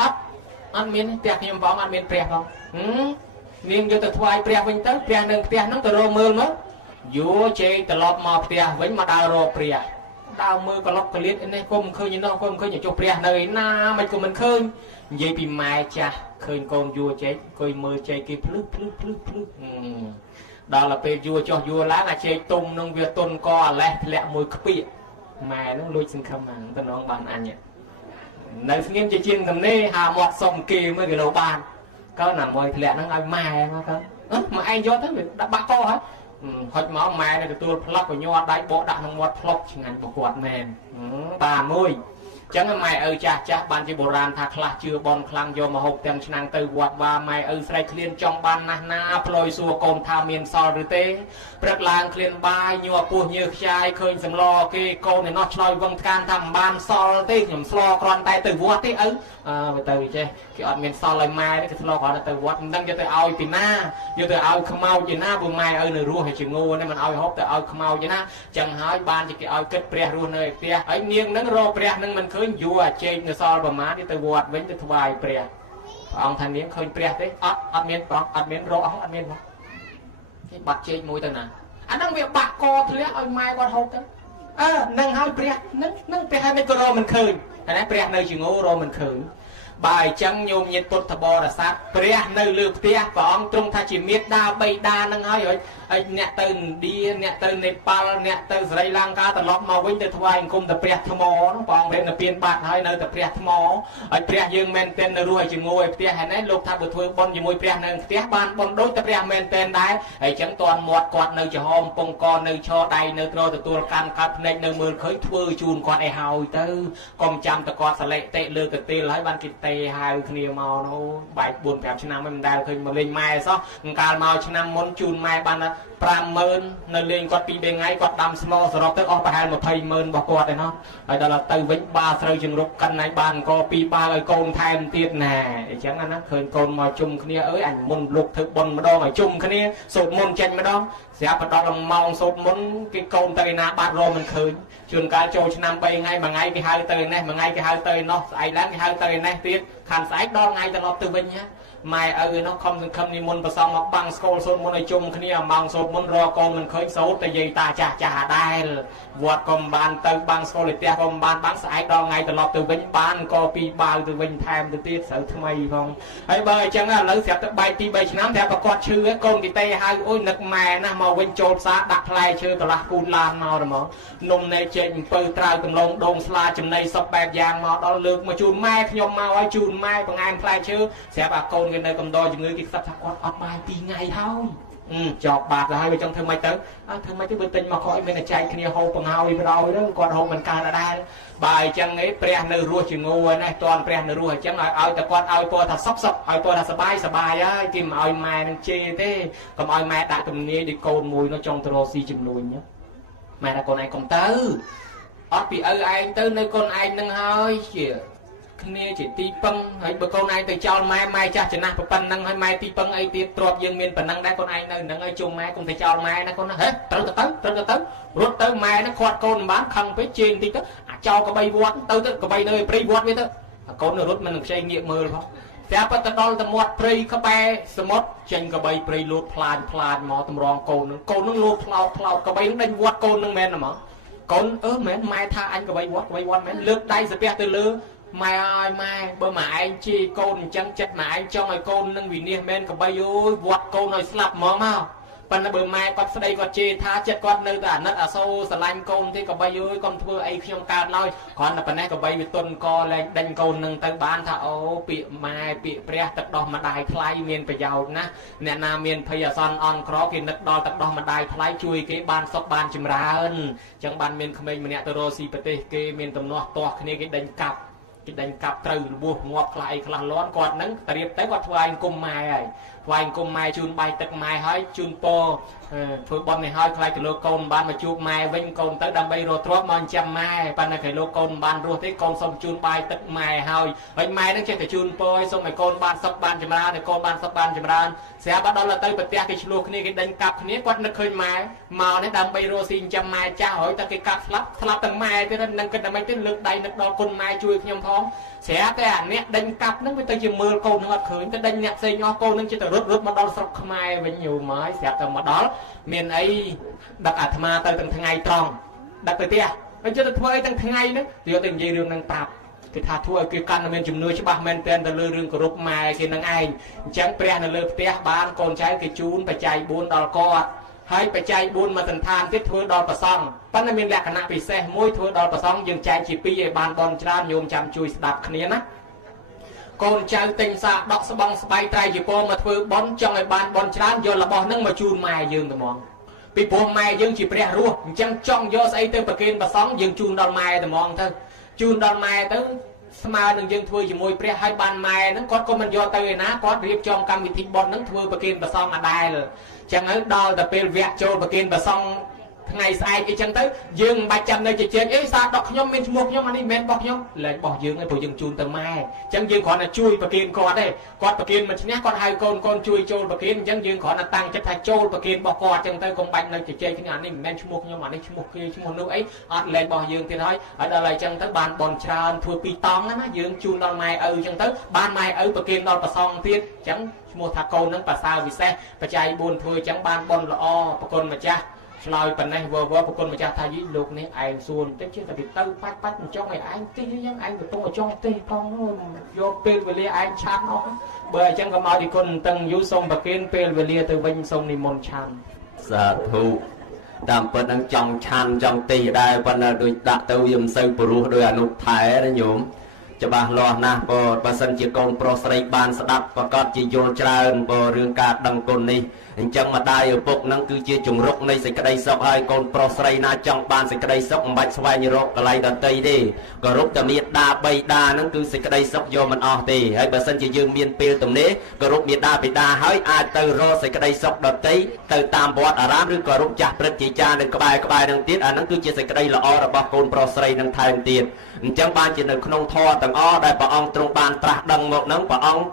អត់មានផ្ទះខ្ញុំផងអត់មានព្រះផងនាងយកទៅថ្វាយព្រះវិញទៅព្រះនឹងផ្ទះហ្នឹងទៅរកមើលមកយោជ័យត្រឡប់មកផ្ទះវិញមកដើររកព្រះ đào mưa có lóc có liệt này cô mình khơi như nó cô mình khơi như chụp rè nơi na mày cô mình khơi vậy bị mai cha khơi con vua chết coi mưa chơi kia plứt đó là pe vua cho vua lá là chơi tung nông việt tôn co lẹ mùi kpi mà nó lôi xin khăm hàng tân ông bàn ăn nhỉ này xin em chơi chiên tầm nê hà mọt sông kỳ mới cái đầu bàn có nằm mồi lẹ nó ai mai mà anh vô tới đã bắt co hả hồi máu mai này tôi plug của nhau đại bộ đạn nó mọt plug chừng ảnh bộ quạt mềm bà môi chẳng mày cha ban chỉ bộ ran thà khla chưa bon khlang vô mà hộp tem năng từ quạt và mày sài clean trong ban na ploi xua cồn tham miền so rư tế bật làng clean bay nhua pua như chai khơi sầm lo cái cồn này nó chloi vâng can tham ban so tế nhầm so còn tay từ quạt tế từ chứ cái ọt miền so lời mai đấy cái lo còn là từ quạt đang cho từ ao pin na vô từ ao không mau chỉ na buồn mai nửa rùa hay chừng ngu nên mình ao hộp từ ao không mau chỉ na chẳng hỏi ban chỉ cái ao kết pre rùa nơi pre ấy niêng nắng ro pre nâng mình khơi vua chơi người so bờ má đi từ quạt với từ vài pre ông thanh niên khơi pre đấy ọt miền ro ọt miền cái bạc chơi mùi từ nào anh đang việc bạc co thứ ấy mai quạt hộp đấy nâng hai pre nâng pre hai mấy ro mình khơi cái này pre nơi chừng ngu ro mình khơi bài chẳng nhôm nhiệt bột thập bò là sát pre nơi lược tia và ông trung tha chỉ miết đa bay đa năng hỏi rồi anh nè từ đi nè từ Nepal nè từ Sri Lanka từ lót màu vinh từ Thái cùng từ pre thamo nó còn bên là biên bản hơi nơi từ pre thamo anh pre dương men tên nơi ruồi chỉ ngồi tia hay nấy lục tha bự thôi bon chỉ môi pre nơi tia ban bon đối từ pre men tên đấy anh chẳng toàn một quạt nơi chỉ hôm pong con nơi cho đầy nơi rồi từ tua can cắt nơi mưa khơi thưa chun con ai hào từ còn chăm từ con sợi tệ lừa từ tê lấy ban kịch tê hai kia màu nó bài buồn kẹp cho năm mình đang khơi mà lên mai sao cà màu cho năm món chun mai ban pram mơn nơi lên quạt pi bên ngay quạt đầm small rồi tới ở bài một thầy mơn bỏ quạt này nó đó là từ vĩnh ba sợi chừng rục cân này bàn có pi ba lời côn thêm tiết nè chẳng anh nó khơi côn mà chung kia ơi ảnh môn lục thực bồn mà đo mà chung kia sụt môn tranh mà đo sẽ bắt đó là mong sụt môn cái côn tay na bát rồi mình khơi trường cá trâu cho năm bay ngay mà ngay cái hai tơi này mà ngay cái hai tơi nó ai lát cái hai tơi này tiết khăn sải đo ngay từ lọt từ vĩnh nhá mai nó không đi môn xong mà bằng school sốt môn này chung kia mong sốt môn ro con mình khơi sốt tại vì ta chả đai vượt còn bàn từ bằng school để còn bàn bán sải đo ngay từ lọt từ vĩnh ban copy bao từ vĩnh thêm từ tiết sợ thay không ấy bơi chẳng là lấy sẽ tới bay ti bay năm theo có con chữ con thì tây hai ôi nực mè na màu vĩnh trộn xa đặt lại chơi từ là cùn lan màu rồi mà nôm này trên bơi trao từng lông đông sla chấm này sập bẹp vàng màu đó lược mà chun mai nhom màu ai chun mai bằng anh play chơi sẽ bà con cái nơi cầm đo những người kia sắp quạt ọt mai pi ngày thôi chọt bạc là hai bên trong thương mai tới thương mai tới bên tình mà khỏi bên là chạy kia hô bằng hao đi đâu đó còn hô mình ca là đây bài chẳng ấy pre nơi rùa chỉ ngồi này toàn pre nơi rùa chẳng nói ao ta con ao po thật sốc ao po thật sờ bài á kim ao mai đang chê thế còn ao mai đã tụm nia đi côn mùi nó trong trosi chìm nuôi nhá mai là con này còn tư ọt bị anh tới nơi con anh nâng hơi chỉ kia chỉ ti păng hay bữa con này từ cho mai cha chỉ nạp phần năng hay mai ti păng ấy tiết trộp dương miền phần năng đã con anh nơi năng ấy chung mai cũng phải cho mai nó con hết tới rút tới mai nó quạt con bán khăn với trên thì cho có bay vót tới có bay nơi bay vót với tới con nó rút mình xây nghiệm mơ không sẽ bắt đầu đo tầm một bay các bay smart trên có bay bay lột plan mò tầm rong con nó lột cloud có bay nó đánh vót con nó men mà con mến mai tha anh có bay vót mến lướt đây sẽ bé từ lứa mai bơ mà anh chi côn chân chất mà anh cho người côn nâng vì niềm men của bay ơi vọt côn rồi slap mỏ mau phần là bơ mai con đây con chê tha chất con nơi ta nứt sâu sờ lanh côn thì có bay ơi con thưa ấy không cao nói còn là phần này có bay bị tuần co lên đánh côn nâng tới bán thà ô bị mai bị pre tật đo mà đài thay miền phải giàu na nè nam miền phải son on khó khi nứt đo tật đo mà đài thay chui cái ban sọc ban chìm ra hơn chẳng ban miền không mình mà nè từ rosi pete cái miền tầm nọ to cái đánh cặp đánh cặp từ buộc ngọt lại là lón quạt nắng tiệp tới quạt vài cùng mai chun bay tật mai hỏi chun po phơi bom này hỏi khai lô côn ban mà chụp mai vinh côn tới đâm bay rồi trốt mòn trăm mai ban này khai lô côn ban rồi thế côn xong chun bay tật mai hỏi vinh mai nó chơi phải chun po xong mày côn ban sắp ban chìm ra này côn ban sắp ban chìm ra sẽ bắt đầu là tới bật tia cái luộc này cái đánh cặp này quạt nó khơi mai màu này đâm bay rồi xin trăm mai cha hỏi ta cái cặp slap tầng mai thế nên nâng cái đâm bay tới lực đây lực đo côn mai chui nhom phong sẽ cái ảnh nè đánh cặp nó với tới chừng mưa côn nó khởi tới đánh nhạc xây nho côn nó chỉ từ rút mà đo sọc mai với nhiều mới sẽ từ mà đó miền ấy đặt ma tới từng ngày tròn đặt tới tia ហើយចិត្តធ្វើអីទាំងថ្ងៃហ្នឹងយកទៅនិយាយរឿងនឹងប្រាប់គេថាធ្វើឲ្យគេកាន់តែមានជំនឿច្បាស់មែនទែនទៅលើរឿងគោរពម៉ែគេនឹងឯងអញ្ចឹងព្រះនៅលើផ្ទះបានកូនចៅគេជូនបច្ច័យ4ដល់គាត់ហើយបច្ច័យ4មកសន្តានទៀតធ្វើដល់ប្រសង់ប៉ុន្តែមានលក្ខណៈពិសេសមួយធ្វើដល់ប្រសង់យើងចែកជា2ឲ្យបានបនច្រើនញោមចាំជួយស្ដាប់គ្នាណាកូនចៅទិញសាកដកស្បង់ស្បៃត្រៃជាពរមកធ្វើបនចង់ឲ្យបានបនច្រើនយករបស់ហ្នឹងមកជូនម៉ែយើងតែហ្មងពីព្រោះម៉ែយើងជាព្រះរស់អញ្ចឹងចង់យកស្អីទៅប្រគេនប្រសង់យើងជូនដល់ម៉ែតែហ្មងទៅជូនដល់ម៉ែទៅស្មើនឹងយើងធ្វើជាមួយព្រះឲ្យបានម៉ែហ្នឹងគាត់ក៏មិនយកទៅឯណាគាត់រៀបចំកម្មវិធីបន់ហ្នឹងធ្វើប្រគេនប្រសង់អដែលចឹងហើយដល់តែពេលវគ្គចូលប្រគេនប្រសង់ថ្ងៃស្អែកអីចឹងទៅយើងមិនបាច់ចាំនៅជជែកអីសារដកខ្ញុំមានឈ្មោះខ្ញុំអានេះមិនមែនរបស់ខ្ញុំលែងរបស់យើងឯងព្រោះយើងជូនទៅម៉ែចឹងយើងគ្រាន់តែជួយប្រគេនគាត់ទេគាត់ប្រគេនមិនឈ្នះគាត់ហៅកូនជួយចូលប្រគេនអញ្ចឹងយើងគ្រាន់តែតាំងចិត្តថាចូលប្រគេនរបស់គាត់ចឹងទៅកុំបាច់នៅជជែកគ្នាអានេះមិនមែនឈ្មោះខ្ញុំអានេះឈ្មោះគេឈ្មោះនោះអីអត់លែងរបស់យើងទៀតហើយដល់ហើយចឹងទៅបានបនច្រើនធ្វើ2តង់ណាយើងជូនដល់ម៉ែឪចឹងទៅបានម៉ែឪប្រគេនដល់ប្រសងទៀតចឹងឈ្មោះថាកូននឹងប្រសើរពិសេសបច្ច័យ4ធ្វើចឹងបានបនល្អប្រគុណម្ចាស់ឆ្លើយប៉ុណ្ណេះប្រគុណម្ចាស់ថាយីលោកនេះឯងសួរបន្តិចចេះតែទៅបាច់មិនចង់ឲ្យឯងទីហ្នឹងឯងទៅទៅចង់ទេផងយកពេលវេលាឯងឆាប់អស់បើអញ្ចឹងក៏មកទីគុណតឹងយូរសូមប្រគេនពេលវេលាទៅវិញសូមនិមន្តឆាន់សាធុតាមពិតនឹងចង់ឆាន់ចង់ទីដែរប៉ុន្តែដូចដាក់ទៅវាមិនសូវព្រោះដោយអនុថែណាញោមច្បាស់លាស់ណាស់បើសិនជាកូនប្រុសស្រីបានស្ដាប់ប្រកាសជាយល់ច្រើនរឿងការដឹងគុណនេះអញ្ចឹងម្ដាយឪពុកនឹងគឺជាជំរុកនៃសេចក្តីសុខហើយកូនប្រុសស្រីណាចង់បានសេចក្តីសុខមិនបាច់ស្វែងរកកន្លែងដទៃទេគោរពតែមេត្តាបិតានឹងគឺសេចក្តីសុខយកមិនអស់ទេហើយបើសិនជាយើងមានពេលទំនេរគោរពមេត្តាបិតាហើយអាចទៅរកសេចក្តីសុខដទៃទៅតាមវត្តអារាមឬគោរពចាស់ព្រឹទ្ធាចារ្យនៅក្បែរនឹងទៀតអានឹងគឺជាសេចក្តីល្អរបស់កូនប្រុសស្រីនឹងថែមទៀតអញ្ចឹងបានជានៅក្នុងធម៌ទាំងអស់ដែលព្រះអង្គទ្រង់បានត្រាស់ដឹងមកនឹងព្រះអង្គ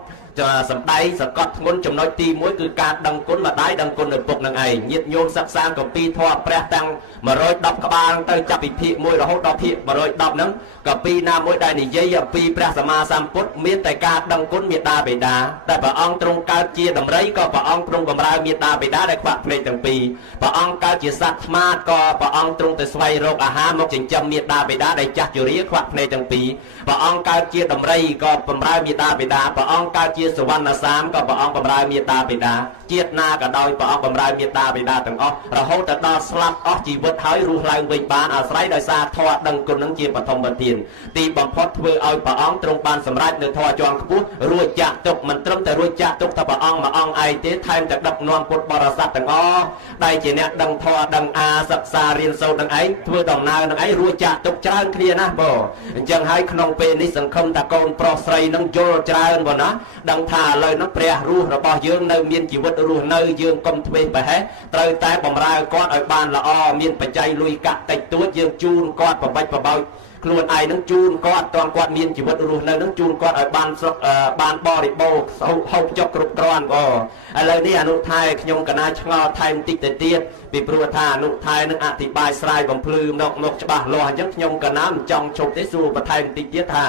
សម្ដែងសកត់ធ្ងន់ចំណុចទី1គឺការដឹងគុណម្ដាយដឹងគុណឪពុកនឹងឯងញាតិញោមសិក្សាកពីធម៌ព្រះទាំង110ក្បាលទៅចាប់ពីភាគ1រហូតដល់ភាគ110ហ្នឹងកពីណាមួយដែលនិយាយអំពីព្រះសម្មាសម្ពុទ្ធមានតែការដឹងគុណមេត្តាបិតាតែព្រះអង្គទ្រង់កើតជាដំរីក៏ព្រះអង្គទ្រង់បម្រើមេត្តាបិតាដែលខ្វាក់ភ្នែកទាំងពីរព្រះអង្គកើតជាសត្វថ្មាតក៏ព្រះអង្គទ្រង់ទៅស្វែងរកអាហារមកចិញ្ចឹមមេត្តាបិតាដែលចាស់ជរាខ្វាក់ភ្នែកទាំងពីរព្រះអង្គកើតជាដំរីក៏បម្រើមេត្តាបិតាព្រះអង្គកើតជាសវណ្ណសាមក៏ព្រះអង្គបម្រើមេត្តាបិតាជាតិណាក៏ដោយព្រះអង្គបម្រើមេត្តាបិតាទាំងអស់រហូតទៅដល់ស្លាប់អស់ជីវិតហើយរស់ឡើងវិញបានអាស្រ័យដោយសារធម៌ដឹងគុណនឹងជាបឋមទានទីបំផុតធ្វើឲ្យព្រះអង្គទ្រង់បានសម្រេចនៅធម៌ជាន់ខ្ពស់រួចចាក់ទុកមិនត្រឹមតែរួចចាក់ទុកថាព្រះអង្គមួយអង្គឯងទេថែមទាំងដឹកនាំពុទ្ធបរិស័ទទាំងអស់ដែលជាអ្នកដឹងធម៌ដឹងអាសិក្សារៀនសូត្រនឹងឯងធ្វើដំណើរនឹងឯងរួចចាក់ទុកច្រើនគ្នាណាបងអញ្ចឹងហើយក្នុងពេលនេះសង្ឃឹមថាកូនប្រុសស្រីនឹងយល់ច្រើនបងណាដឹងថាឥឡូវនោះព្រះរស់របស់យើងនៅមានជីវិតរស់នៅយើងកុំធ្វេសប្រហែសត្រូវតែបម្រើគាត់ឲ្យបានល្អមានបច្ច័យលុយកាក់តិចតួចយើងជូនគាត់ប្របាច់ប្របោចខ្លួនឯងនឹងជូនគាត់តើគាត់មានជីវិតរស់នៅនឹងជូនគាត់ឲ្យបានស្រុកបានបរិបូរណ៍ហូបចុកគ្រប់គ្រាន់បងឥឡូវនេះអនុថែខ្ញុំកណាឆ្ងល់ថែមតិចទៅទៀតពីព្រោះថាអនុថែនឹងអធិប្បាយស្រាយបំភ្លឺមកច្បាស់លាស់អញ្ចឹងខ្ញុំកណាមិនចង់ជប់ទេសួរបន្ថែមតិចទៀតថា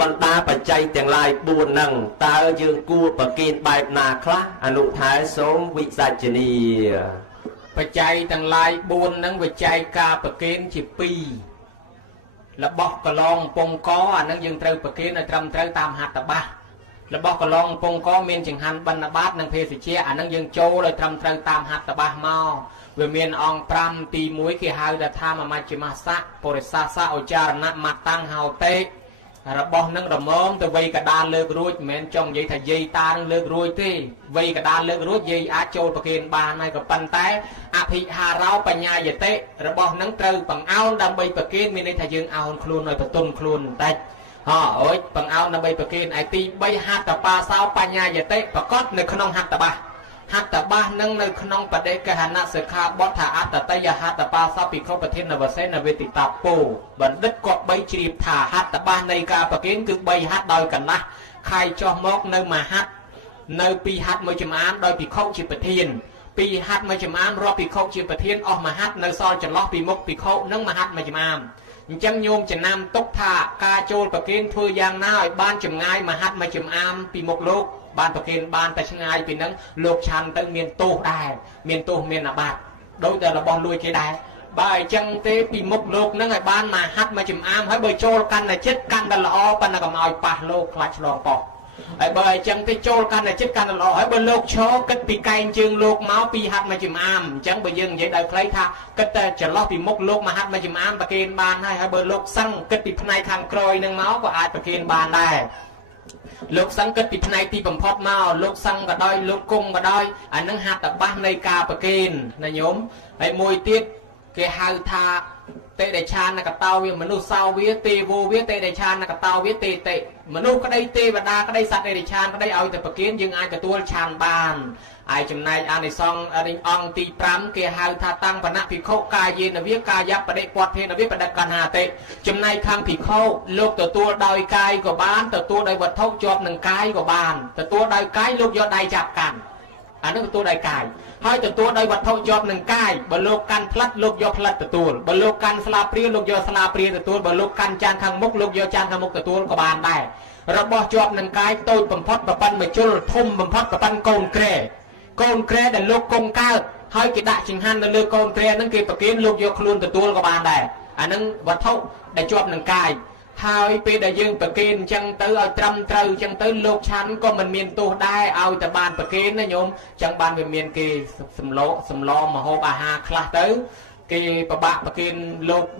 បណ្ដាបច្ច័យទាំងឡាយ4ហ្នឹងតើយើងគួរប្រគេនបែបណាខ្លះអនុថែសូមវិសាចនីបច្ច័យទាំងឡាយ4ហ្នឹងវិច័យការប្រគេនជា2របស់កឡងពងកអាហ្នឹងយើងត្រូវប្រគេនឲ្យត្រឹមត្រូវតាមហត្ថបាសរបស់កឡងពងកមានចង្ហាន់បណ្ឌបាតនិងភេសជ្ជៈអាហ្នឹងយើងចូលឲ្យត្រឹមត្រូវតាមហត្ថបាសមកវាមានអង្គ5ទី1គេហៅថាមមជ្ឈិមសៈបរិសាសៈឧចារណៈមតាំងហោតេរបស់នឹងរមមទៅវ័យកដាលលើករួចមិនមែនចង់និយាយថាយាយតានឹងលើករួចទេវ័យកដាលលើករួចយាយអាចចូលប្រគេនបានហើយក៏ប៉ុន្តែអភិហារោបញ្ញាយតិរបស់នឹងត្រូវបង្អោនដើម្បីប្រគេនមានន័យថាយើងអោនខ្លួនឲ្យបន្ទន់ខ្លួនបន្តិចអូយបង្អោនដើម្បីប្រគេនឯទី3ហត្ថបាសោបញ្ញាយតិប្រកបនៅក្នុងហត្ថបាសហត្ថបាសនឹងនៅក្នុងបដិកហនសិក្ខាបទថាអត្តតយហត្ថបាសភិក្ខុប្រធានវសេនវេទិតាពោបណ្ឌិតគាត់3ជ្រាបថាហត្ថបាសនៃការប្រគេនគឺ3ហត្ថដោយកណ្ដាស់ខាយចុះមកនៅមួយហត្ថនៅ2ហត្ថមួយចំអានដោយភិក្ខុជាប្រធាន2ហត្ថមួយចំអានរាប់ភិក្ខុជាប្រធានអស់មួយហត្ថនៅសល់ចន្លោះពីមុខភិក្ខុនិងមួយហត្ថមួយចំអានអញ្ចឹងញោមចំណាំទុកថាការចូលប្រគេនធ្វើយ៉ាងណាឲ្យបានចម្ងាយមួយហត្ថមួយចំអានពីមុខលោកបានប្រគេនបានតែឆ្ងាយពីហ្នឹងលោកឆាន់ទៅមានទោសដែរមានទោសមានអាបាត្រដោយតែរបស់លួចគេដែរ bài chân tế bị mục lục nó ngày ban mà hát mà chìm am hãy bơi trôi căn là chết căn là lo ban là cầm ai pa lô clutch lo bỏ hãy bơi chân tế trôi căn là chết căn là lo hãy bơi lục cho kết bị cay chương lục máu bị hát mà chìm am chẳng bây giờ vậy đại lấy tha kết chỉ lo bị mục lục mà hát mà chìm am và kiên ban hay hãy bơi lục xăng kết bị này khang còi nâng máu của ai và kiên ban đây lúc sang kết bị này thì bầm phật mau lúc sang cả đôi lúc cung cả đôi anh nâng hạt ở ba này ca và kiên này nhóm hãy môi tiết cái hai tha tê đại chan là cả tao với manu sao với tê vô với tê đại chan là cả tao với tê tê manu cái đây tê và đa cái đây sạch đại chan cái đây ao từ kiến nhưng ai cả tua chan bàn ai chừng này anh này xong anh ông tì pram kia hai tha tăng và nạp phì khâu ca gì là viết ca giáp và đệ quạt thế là viết và đặt căn hà tê chừng này khang phì khâu lúc từ tua đòi cai của bán từ tua đòi vật thâu chọp nâng cai của bàn từ tua đòi cái lúc do đai chạp cản anh nói tua đòi cài hai từ tua đòi vật thâu chọp nâng cai bờ lô can plat lúc do plat từ tua bờ lô can sla pria lúc do sla pria từ tua bờ lô can chan khang mốc lúc do chan khang mốc từ tua của bàn đây rồi bỏ chọp nâng cai tôi bầm phật và pan mà chul thum bầm phật và pan côn kre con kre để lục công cao hơi cái đại trình han là lừa con kre nâng kia kiến lục vô luôn từ tua của bạn này anh nâng vật thâu để chọp nâng cài hai pe để dương kiến chân tới ở trăm trâu chân tới lục chắn có mình miền tu đai ao từ bàn kiến này nhôm chẳng bàn về miền kia sầm lo mà hô bà ha khla tới cái bạn kiến lục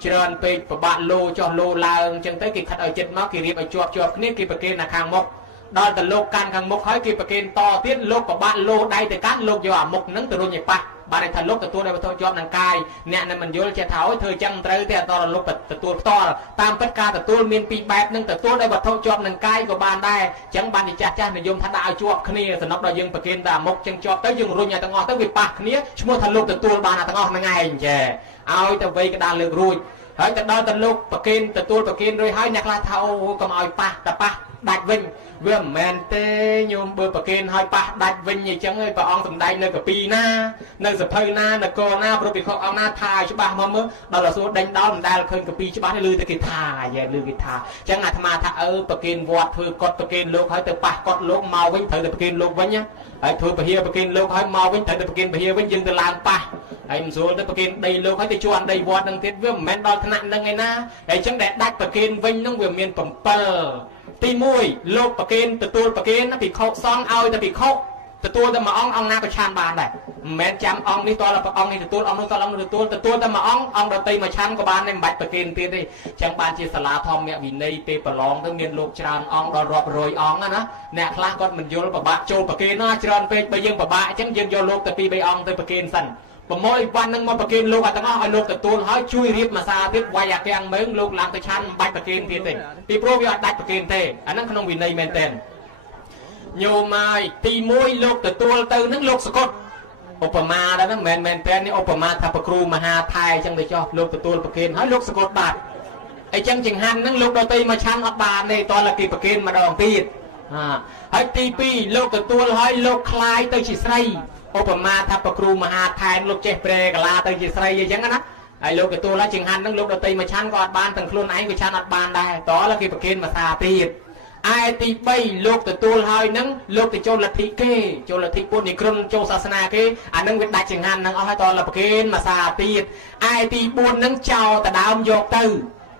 trơn pe bạn lô cho lô la chân tới cái thật ở chân nó kia riệp ở chọp nếp kia kiến là khang mốc đó là lô can khang mốc hỏi kia kiến to tiết lô của bạn lô đây từ cát lô vào mục nắng từ đôi nhịp pa bạn này thành lô từ tua đây thôi cho nàng cài nè này mình vô che tháo thời chân tới thì to là lô từ tua to tam tất cả từ tua miền pi bẹt nâng từ tua đây bật thôi cho nàng cài của bạn đây chẳng bạn thì cha này dùng thằng đạo chuột kia từ nóc đó dương kiến là mục chân cho tới dương rồi nhà tao ngọt tới việc pa kia mua thành lô từ tua bạn là tao ngọt ngày chè ao từ vây cái đàn lược ruồi hỏi từ đó từ lô kiến từ tua kiến rồi hỏi nhạc la thao cầm ao pa đặt vinh vừa men tê nhôm bơ kiến hai pa đặt vinh như chẳng ơi và ông tầm đây nơi cả pi na nơi sập hơi na nơi co na rồi bị họ ông na thà cho ba mơ đó là số đánh đó mình đây là khơi cả pi cho ba lư tới cái thà về lư cái thà chẳng là tham thà kiến vọt thưa cọt kiến lô hỏi từ pa cọt lô màu vinh thử từ kiến lô vinh nhá thưa bà hia kiến lô hỏi màu vinh thử từ kiến bà hia vinh dừng từ làng pa anh số từ kiến đây lô hỏi từ chuan đây vọt đằng tiết vừa men đo thằng nặng đằng ngày na để chẳng để đặt kiến vinh nó vừa miền phẩm pơตีมวยโลกประเคนตัวประเคนนั่นปีโคซองเอาแต่ปีโคตัวแต่มาองน้าก็ชานบานได้แม้จำองนี่ตัวละองนี่ตัวองนี่ตัวองนี่ตัวแต่มาองเราตีมาชันก็บานในใบประเคนตีได้จังบานจีสลาทองเนี่ยวินัยเปปลองทั้งเมียนโลกชานองเรารอบโรยองนะเนี่ยคลาก็มันโยนปะบะโจประเคนน่าชานไปไปยังปะบะจังยังโยนโลกแต่ปีใบองแต่ประเคนสั้นประมวยวันนึงมาประเคนโลกแต่ก็เอาโลกแต่ตัวเขาช่วยรีบมาซาทิศวายแกงเมืองโลกหลังแต่ชันใบประเคนตีได้ปีโปรวิอัดได้ประเคนเตอันนั้นขนมวินัยเมนเทนโยมายตีมวยโลกแต่ตัวเติมนั่งโลกสกอตอุปมาแล้วนั่งเมนเทนนี่อุปมาทัพครูมหาไทยจังเลยชอบโลกแต่ตัวประเคนให้โลกสกอตบาดไอ้จังจิงหันนั่งโลกเราตีมาชันอัดบาดในตอนละกี่ประเคนมาดองตีให้ตีปีโลกแต่ตัวให้โลกคลายตัวชิสไรอุปมาทัพครูมหาไทยโลกเจเปรกลาตัวชิสไรยังงั้นนะไอ้โลกตัวละจิงหันนั่งโลกเราตีมาชันก็อัดบานตั้งครูนไอ้ก็ชันอัดบานได้ต่อละกี่ประเคนมาซาตีไอ้ตีใบโลกตัวให้นั่งโลกโจลทิเกโจลทิปุ่นนี่ครุนโจศาสนาเกอันนั่งเป็นได้จิงหันนั่งเอาให้ตอนละประเคนมาซาตีไอ้ตีปุ่นนั่งเจ้าแต่ดาวโยกตื้อ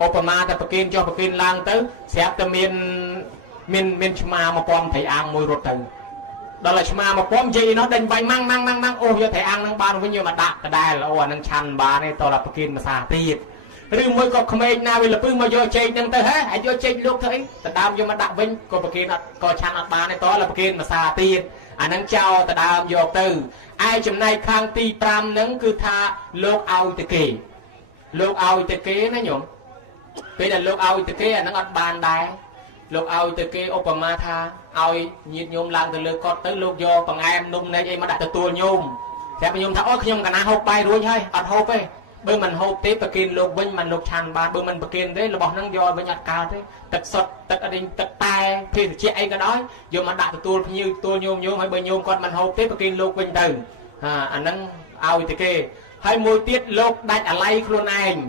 อุปมาแต่ประเคนโจประเคนลางตื้อเสียบแต่เมียนชมาปอมไถอ่างมวยรถตื้อđó là mà pom gì nó đánh bay mang ô cho thầy ăn năng ban với nhiều mà đạn cả đài là ô năng chăn bà này to là pakin mà xả tiệt riêng mới có comment nào là pưng mà vô chơi năng tới hết hãy vô chơi lúc thấy ta đam vô mà đạn vinh có pakin có chăn bà này to là pakin mà xả tiệt năng trao ta đam vô từ ai chừng này khang ti pram nắng cứ tha lô ao từ kỳ lô ao từ kế nó nhổm bây giờ lô ao từ kế nó ăn bàn đài lô ao từ kế opama tha ao nhiệt nhôm lang từ lừa cọt tới lô vô bằng em nung này vậy mà đặt từ tua nhôm sẽ bị nhôm tháo ớt nhôm cả na hộp bay rồi hay ăn hộp ấy bữa mình hộp tiếp và kiên lô vinh mình lô tràn bàn bữa mình kiên đấy là bỏ năng do với nhặt cao thế tật sọt tật ở đình tật tai thì chị ấy cái đó vô mà đặt từ tua như tua nhôm hay bữa nhôm con mình hộp tiếp và kiên lô vinh từ anh năng ao từ kia hay môi tiết lô đại ở lay khuôn anh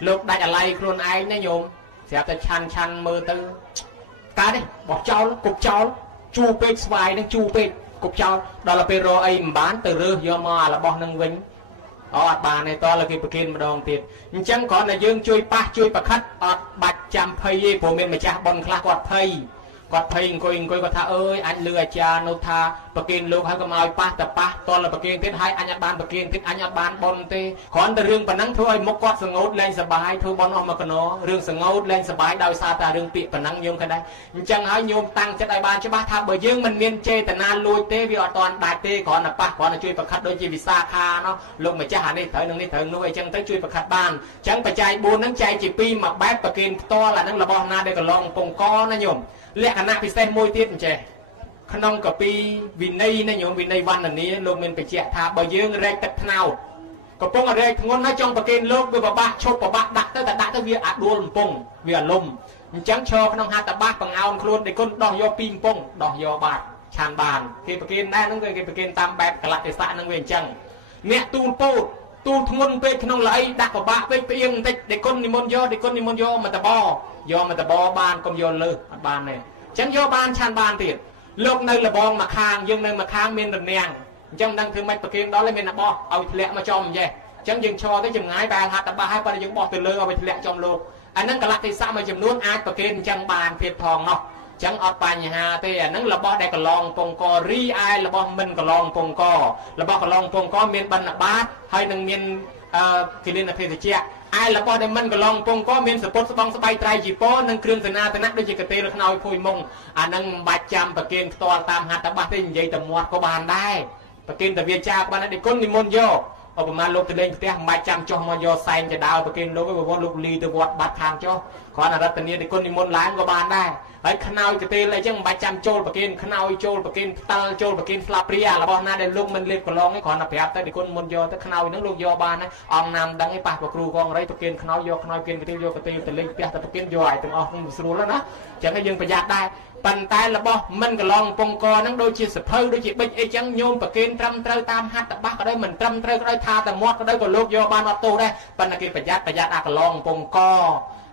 lô đại ở lay khuôn anh đấy nhôm sẽ ta chăn mơ tư cá đấy bỏ cháu cục cháu chu pê xoài đang chu pê cục cháu đó là pero ấy bán từ rơ do mà là bỏ năng vinh អត់បានទេតលើគេប្រគិនម្ដងទៀតអញ្ចឹងគ្រាន់តែយើងជួយប៉ះជួយប្រខិតអត់បាច់ចាំភ័យទេព្រោះមានម្ចាស់បុណ្យខ្លះគាត់ភ័យអង្គុយគាត់ថាអើយអញលឺអាចារ្យនោះថាប្រគិនលោកហើយកុំឲ្យប៉ះតប៉ះតលប្រគិនទៀតហើយអញអត់បានប្រគិនទៀតអញអត់បានបុណ្យទេគ្រាន់តែរឿងប៉ុណ្ណឹងធ្វើឲ្យមុខគាត់សងោតលែងសបាយធ្វើបុណ្យអស់មកកណោរឿងសងោតលែងសបាយដោយសារតែរឿងពាក្យប៉ុណ្ណឹងញោមក៏ដែរអញ្ចឹងហើយញោមតាំងចិត្តឲ្យបានច្បាស់ថាបើយើងមិនមានចេតនាលួចទេវាអត់តាន់ដាច់ទេគ្រាន់តែប៉ះគ្រាន់តែជួយប្រខិតដូចជាវិសាខានោះលោកម្ចាស់អានេះត្រូវនឹងនេះត្រូវនោះអីចឹងទៅជួយប្រខិតបានអញ្ចឹងបច្ច័យ4ហ្នឹងចែកជា2មួយបែបប្រគិនផ្ទាល់អាហ្នឹងរបស់ណាដែលកន្លងពងកណាញោមលក្ខណៈពិសេសមួយទៀតអញ្ចេះក្នុងកពីវិន័យណាញោមវិន័យវណ្ណនាលោកមានបញ្ជាក់ថាបើយើងរែកទឹកថ្នោតកំពុងរែកធ្ងន់ណាចង់ប្រគិនលោកវាពិបាកឈប់ពិបាកដាក់ទៅតែដាក់ទៅវាអាដួលកំពុងវាអាលំអញ្ចឹងឈរក្នុងហត្ថបាសបង្អោនខ្លួនដេគុណដោះយក2កំពុងដោះយកបាត់ឆានបានគេប្រគិនដែរហ្នឹងគេប្រគិនតាមបែបកលៈទេសៈហ្នឹងវាអញ្ចឹងអ្នកទូលពោតទូលធ្ងន់ពេកក្នុងល្អីដាក់ពិបាកពេកផ្អៀងបន្តិចដេគុណនិមន្តយកមកតបយកមកតបបានកុំយកលើអត់បានទេអញ្ចឹងយកបានឆានបានទៀតលោកនៅលបងមកខាងយើងនៅមកខាងមានរនាំងអញ្ចឹងដឹងធ្វើម៉េចប្រគិនដល់ហើយមានបោះឲ្យធ្លាក់មកចំអញ្ចេះអញ្ចឹងយើងឈរទៅចម្ងាយបែរហាត់តបាហើយបើយើងបោះទៅលើឲ្យធ្លាក់ចំលោកអាហ្នឹងកលៈទេសៈមួយចំនួនអាចប្រគិនអញ្ចឹងបានទៀតផងនោះអញ្ចឹងអត់បញ្ហាទេអាហ្នឹងរបស់ដែលកន្លងពងករីឯរបស់មិនកន្លងពងករបស់កន្លងពងកមានបណ្ឌបាតហើយនឹងមានគិលានភេទជ្ជៈឯរបស់ដែលមិនកន្លងពងកមានសពុតស្បង់ស្បៃត្រៃជីពនិងគ្រឿងសេនាសនៈដូចជាកទេលខ្នើយភួយមុងអាហ្នឹងមិនបាច់ចាំប្រគិនផ្ទាល់តាមហត្ថបាសទេនិយាយតែមាត់ក៏បានដែរប្រគិនតែវាចាក៏បានដែរគុណនិមន្តយកឧបមាលោកទៅលេងផ្ទះមិនបាច់ចាំចុះមកយកសែងទៅដើរប្រគិនលោកឯងវត្តលោកលីទៅវត្តបាត់ខាងចុះគ្រាន់តែរតនាគុណនិមន្តឡើងក៏បានដែរហើយខ្នើយកទេលអីចឹងមិនបាច់ចាំចូលប្រគិនខ្នើយចូលប្រគិនផ្ដាល់ចូលប្រគិនស្លាបព្រារបស់ណាដែលលោកមិនលេបកន្លងឯងគ្រាន់តែប្រាប់ទៅគុណមុនយកទៅខ្នើយហ្នឹងលោកយកបានដែរអង្គណាមដឹងឯងប៉ះប្រគ្រូកងរៃប្រគិនខ្នើយយកខ្នើយកទេលយកកទេលទៅលេងផ្ទះទៅប្រគិនយកឲ្យទាំងអស់នឹងស្រួលណាចឹងហើយយើងប្រយ័ត្នដែរប៉ុន្តែរបស់មិនកន្លងពងកហ្នឹងដូចជាសភៅដូចជាប៊ិចអីចឹងញោមប្រគិនត្រឹមត្រូវតាមហត្ថបាសក៏ដោយមិនត្រឹមត្រូវក៏ដោយថាតែមាត់ក៏ដោយក៏លោកយកបានអត់ទោសដែរប៉ុន្តែគេប្រយ័ត្នអាកន្លងពងក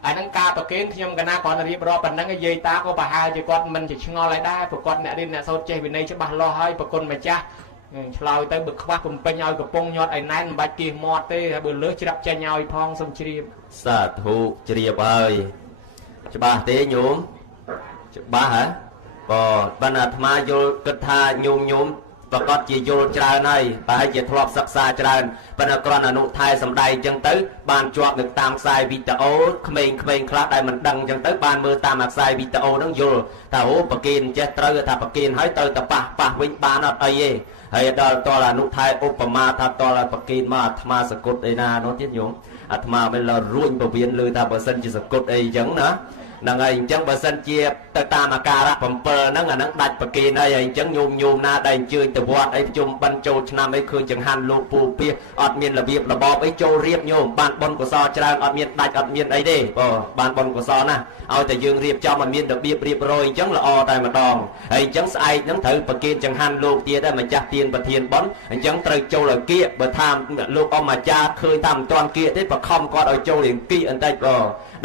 អាហ្នឹងការប្រគិនខ្ញុំកណាគ្រាន់តែរៀបរាប់ប៉ុណ្ណឹងយាយតាក៏ប្រហែលជាគាត់មិនជាឆ្ងល់ឲ្យដែរព្រោះគាត់អ្នករៀនអ្នកសូត្រចេះវិន័យច្បាស់លាស់ហើយប្រគុណម្ចាស់ឆ្លើយទៅបើខ្វះកំពេញឲ្យកំពង់ញាត់ឲ្យណែនមិនបាច់គៀសមាត់ទេហើយបើលើសច្រាប់ចេញឲ្យផងសូមជ្រាបសាធុជ្រាបហើយច្បាស់ទេញោមច្បាស់ហ៎បើអាត្មាយល់គិតថាញោមប្រកាសជាយល់ច្រើនហើយប្រហែលជាធ្លាប់សិក្សាច្រើនប៉ុន្តែគ្រាន់តែអនុថែសម្ដែងអញ្ចឹងទៅបានជាប់នៅតាមខ្សែវីដេអូក្មេងៗខ្លះដែលមិនដឹងអញ្ចឹងទៅបានមើលតាមខ្សែវីដេអូហ្នឹងយល់ថាអូប្រគិនចេះត្រូវថាប្រគិនហើយទៅតែប៉ះវិញបានអត់អីទេហើយដល់តលអនុថែឧបមាថាតលប្រគិនមកអាត្មាសកុតអីណានោះទៀតញោមអាត្មាមិនលរួញពវៀនលើថាបើសិនជាសកុតអីអញ្ចឹងណាហ្នឹងហើយអញ្ចឹងបើសិនជាទៅតាមអាការៈ7ហ្នឹងអាហ្នឹងដាច់ប្រគិនហើយអញ្ចឹងញោមណាដែលអញ្ជើញទៅវត្តអីប្រជុំបិណ្ឌចូលឆ្នាំអីឃើញចង្ហាន់លោកពូពាសអត់មានរបៀបរបបអីចូលរៀបញោមបានបុណ្យកុសលច្រើនអត់មានដាច់អត់មានអីទេបានបុណ្យកុសលណាឲ្យតែយើងរៀបចំឲ្យមានរបៀបរៀបរយអញ្ចឹងល្អតែម្ដងហើយអញ្ចឹងស្អែកហ្នឹងត្រូវប្រគិនចង្ហាន់លោកទៀតដែរម្ចាស់ទានប្រធានបុណ្យអញ្ចឹងត្រូវចូលឲ្យគៀកបើថាលោកអមអាចារ្យឃើញថាមិនទាន់គៀកទេបខំគាត់ឲ្យចូលរៀងគៀកបន្តិច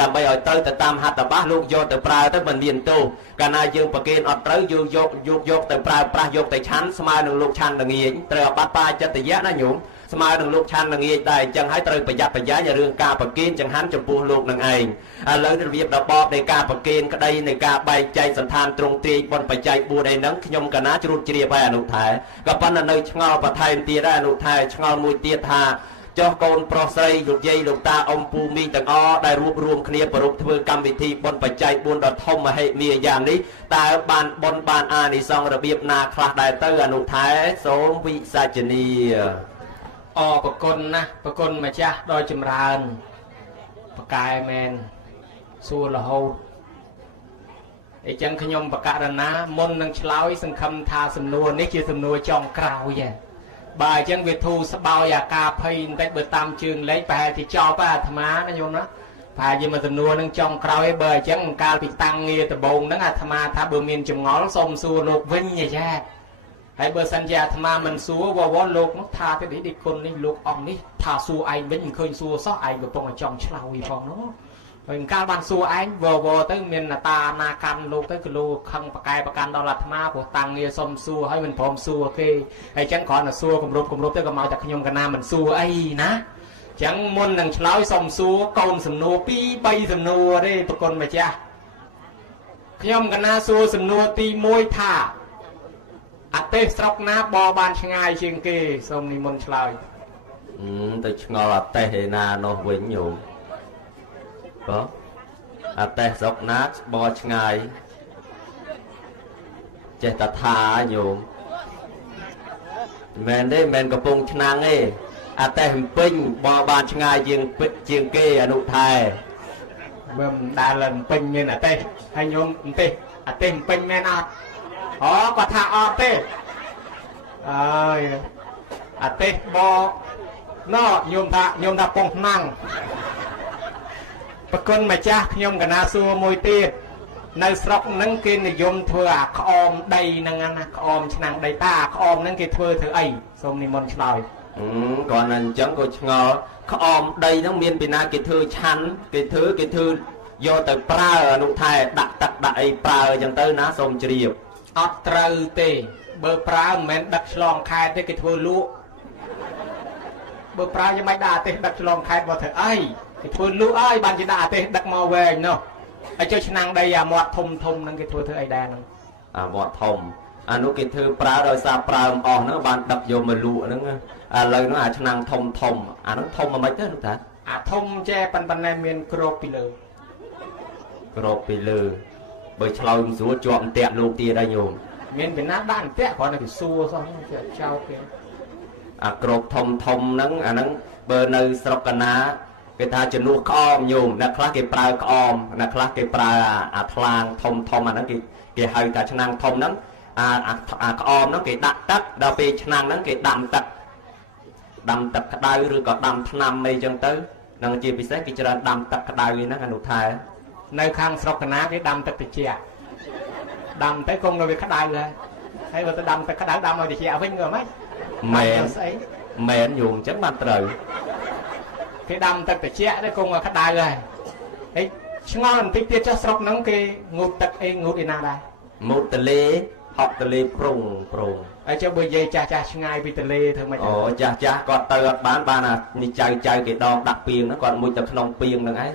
ដើម្បីឲ្យត្រូវទៅតាមហត្ថបាសលោកយកទៅប្រើទៅមិនមានទោសកាលណាយើងប្រគិនអត់ត្រូវយើងយកទៅប្រើប្រាស់យកទៅឆាន់ស្មើនឹងលោកឆាន់ល្ងាចត្រូវអបត្តបាចិត្តយៈណាញោមស្មើនឹងលោកឆាន់ល្ងាចដែរអញ្ចឹងហើយត្រូវប្រយ័ត្នប្រយែងរឿងការប្រគិនចង្ហាន់ចំពោះលោកនឹងឯងឥឡូវរបៀបរបបនៃការប្រគិនក្តីនៃការបែងចែកសន្តានទ្រង់ទ្រាយបុណ្យបច្ច័យ4អីហ្នឹងខ្ញុំកណាជ្រួតជ្រាបហើយអនុថែក៏ប៉ុន្តែនៅឆ្ងល់បន្ថែមទៀតដែរអនុថែឆ្ងល់មួយទៀតថាចុះកូនប្រុសស្រីលោកយាយលោកតាអ៊ំពូមីងទាំងអស់ដែលរួបរวมគ្នាប្រពធ្វើកម្មវិធីបុណ្យបច្ច័យ4ដ៏ធំមហិមាយ៉ាងនេះតើបានបុណ្យបានអានិសង្សរបៀបណាខ្លះដែរទៅអនុថែសូមវិសាចនីប្រគុណណាស់ប្រគុណម្ចាស់ដ៏ចម្រើនប្រកែមែនសួររហូតអញ្ចឹងខ្ញុំបកករណាមុននឹងឆ្លើយសង្ឃឹមថាសំណួរនេះជាសំណួរចុងក្រោយបើអញ្ចឹងវាធូរស្បើយអាការភ័យបន្តិចបើតាមជើងលេខប្រហែលជាចប់អាត្មាណាញោមណាប្រហែលជាមកសំណួរនឹងចុងក្រោយបើអញ្ចឹងកាលពីតាំងងារដំបូងហ្នឹងអាត្មាថាបើមានចម្ងល់សូមសួរលោកវិញចាហើយបើសិនជាអាត្មាមិនសួរវវលោកនោះថាទៅនេះគុណនេះលោកអង្គនេះថាសួរឯងវិញមិនឃើញសួរសោះឯងកំពុងតែចង់ឆ្លើយផងនោះ mình cao ban xua anh vô tới miền là ta na căn lô tới cái lô khăng bạc can đó là thma của tăng nghe xôm xua hay mình phom xua khi hay chẳng còn là xua cùng rụp tới cái màu chặt nhung cái nam mình xua ấy ná chẳng môn đằng lối xôm xua côn sầm nô pi bay sầm nô đây tụi con mà cha nhung cái na xua sầm nô ti môi thả tê sọc ná bò ban ngay trên kia xôm ni môn lối tôi ngồi là tê na nó vĩnh nhủ có tê sọc nát bò ngayចេះតែថាញោមមែនទេមែនកំពុងឆ្នាំងទេអតេះពេញបបានឆ្ងាយជាងគេអនុថែបើមិនដែលឡើងពេញមានអតេះហើយញោមទេអតេះពេញមែនអត់អូគាត់ថាអត់ទេអើយអតេះបណោញោមថាពងឆ្នាំងប្រគុណម្ចាស់ខ្ញុំកណាសួរមួយទៀតនៅស្រុកហ្នឹងគេនិយមធ្វើអាក្អមដីហ្នឹងណាក្អមឆ្នាំងដីតាក្អមហ្នឹងគេធ្វើអីសូមនិមន្តឆ្លើយគាត់អញ្ចឹងក៏ឆ្ងល់ក្អមដីហ្នឹងមានពីណាគេធ្វើឆាន់គេធ្វើយកទៅប្រើអនុថែដាក់ទឹកដាក់អីប្រើអញ្ចឹងទៅណាសូមជ្រាបអត់ត្រូវទេបើប្រើមិនមែនដឹកឆ្លងខេត្តទេគេធ្វើលក់បើប្រើយ៉ាងម៉េចដាក់អាទេសដឹកឆ្លងខេត្តមកធ្វើអីគេធ្វើលក់អើយបានជាដាក់អាទេសដឹកមកវែងនោះហើយចុះឆ្នាំងដីអាមាត់ធំហ្នឹងគេធ្វើអីដែរហ្នឹងអាមាត់ធំអានោះគេធ្វើប្រើដោយសារប្រើមិនអស់ហ្នឹងបានដឹកយកមកលក់ហ្នឹងឥឡូវហ្នឹងអាឆ្នាំងធំអាហ្នឹងធំមិនទៅនោះតាអាធំចេះប៉ុន្តែមានក្របពីលើបើឆ្លោយស្រួលជាប់អន្ទាក់លោកទៀតហើយញោមមានពីណាដាក់អន្ទាក់គ្រាន់តែគេសួរសោះគេចោលគេអាក្របធំហ្នឹងអាហ្នឹងបើនៅស្រុកកណាគេថាជំនួសក្អមញោមអ្នកខ្លះគេប្រើក្អមអ្នកខ្លះគេប្រើអាថ្លាងធំអាហ្នឹងគេហៅថាឆ្នាំងធំហ្នឹងអាក្អមហ្នឹងគេដាក់ទឹកដល់ពេលឆ្នាំងហ្នឹងគេដាំទឹកក្តៅឬក៏ដាំថ្នាំអីចឹងទៅនឹងជាពិសេសគេច្រើនដាំទឹកក្តៅហ្នឹងអនុថែនៅខាងស្រុកកណាគេដាំទឹកត្រជាក់ដាំទៅគង់នៅវាក្តៅហើយបើទៅដាំទឹកក្តៅដាំឲ្យត្រជាក់វិញក៏មិនមែនញោមអញ្ចឹងបានត្រូវគេដាំទឹកត្រជាក់ទៅគង់ឲ្យក្តៅហើយឆ្ងល់បន្តិចទៀតចុះស្រុកហ្នឹងគេងូតទឹកអីងូតឯណាដែរងូតទលេហក់ទលេប្រងហើយចុះបើនិយាយចាស់ឆ្ងាយពីទលេធ្វើម៉េចអូចាស់គាត់ទៅអត់បានអានេះចៅគេដងដាក់ពីងហ្នឹងគាត់មួយទៅក្នុងពីងហ្នឹងឯង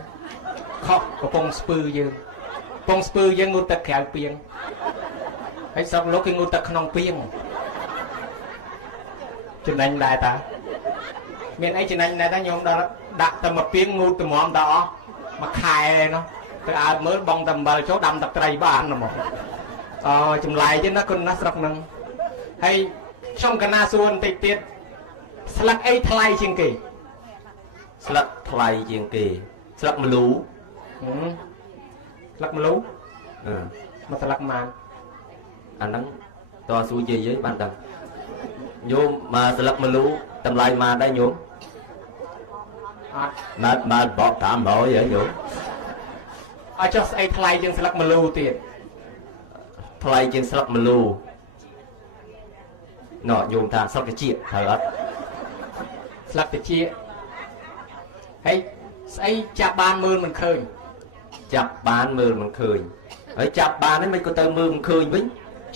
ខកកំពង់ស្ពឺយើងងូតទឹកក្រៅពីងហើយស្រុកលោកគេងូតទឹកក្នុងពីងចំណេញដែរតាមានអីចំណេញដែរតាញោមដល់ដាក់តែមកពីងងូតត្មមដល់អស់មួយខែនោះទៅអើមើលបងតែអំបិលចូលដាំទឹកត្រីបានហ្មងចម្លែកទេណាគុណណាស្រុកហ្នឹងហើយខ្ញុំកណាសួរបន្តិចទៀតស្លឹកអីថ្លៃជាងគេស្លឹកថ្លៃជាងគេស្លឹកម្លូស្លឹកម្លូមកស្លឹកម៉ានអាហ្នឹងតើសួរយាយបានដឹងញោមមកស្លឹកម្លូតម្លៃម៉ានដែរញោមអត់ម៉ានបកតាមហើយញោមអត់ចុះស្អីថ្លៃជាងស្លឹកម្លូទៀតថ្លៃជាងស្លឹកម្លូណោះញោមថាស្លឹកត្រចៀកត្រូវអត់ស្លឹកត្រចៀកហើយស្អីចាប់បានមើលមិនឃើញហើយចាប់បានហ្នឹងមិនក៏ទៅមើលមិនឃើញវិញ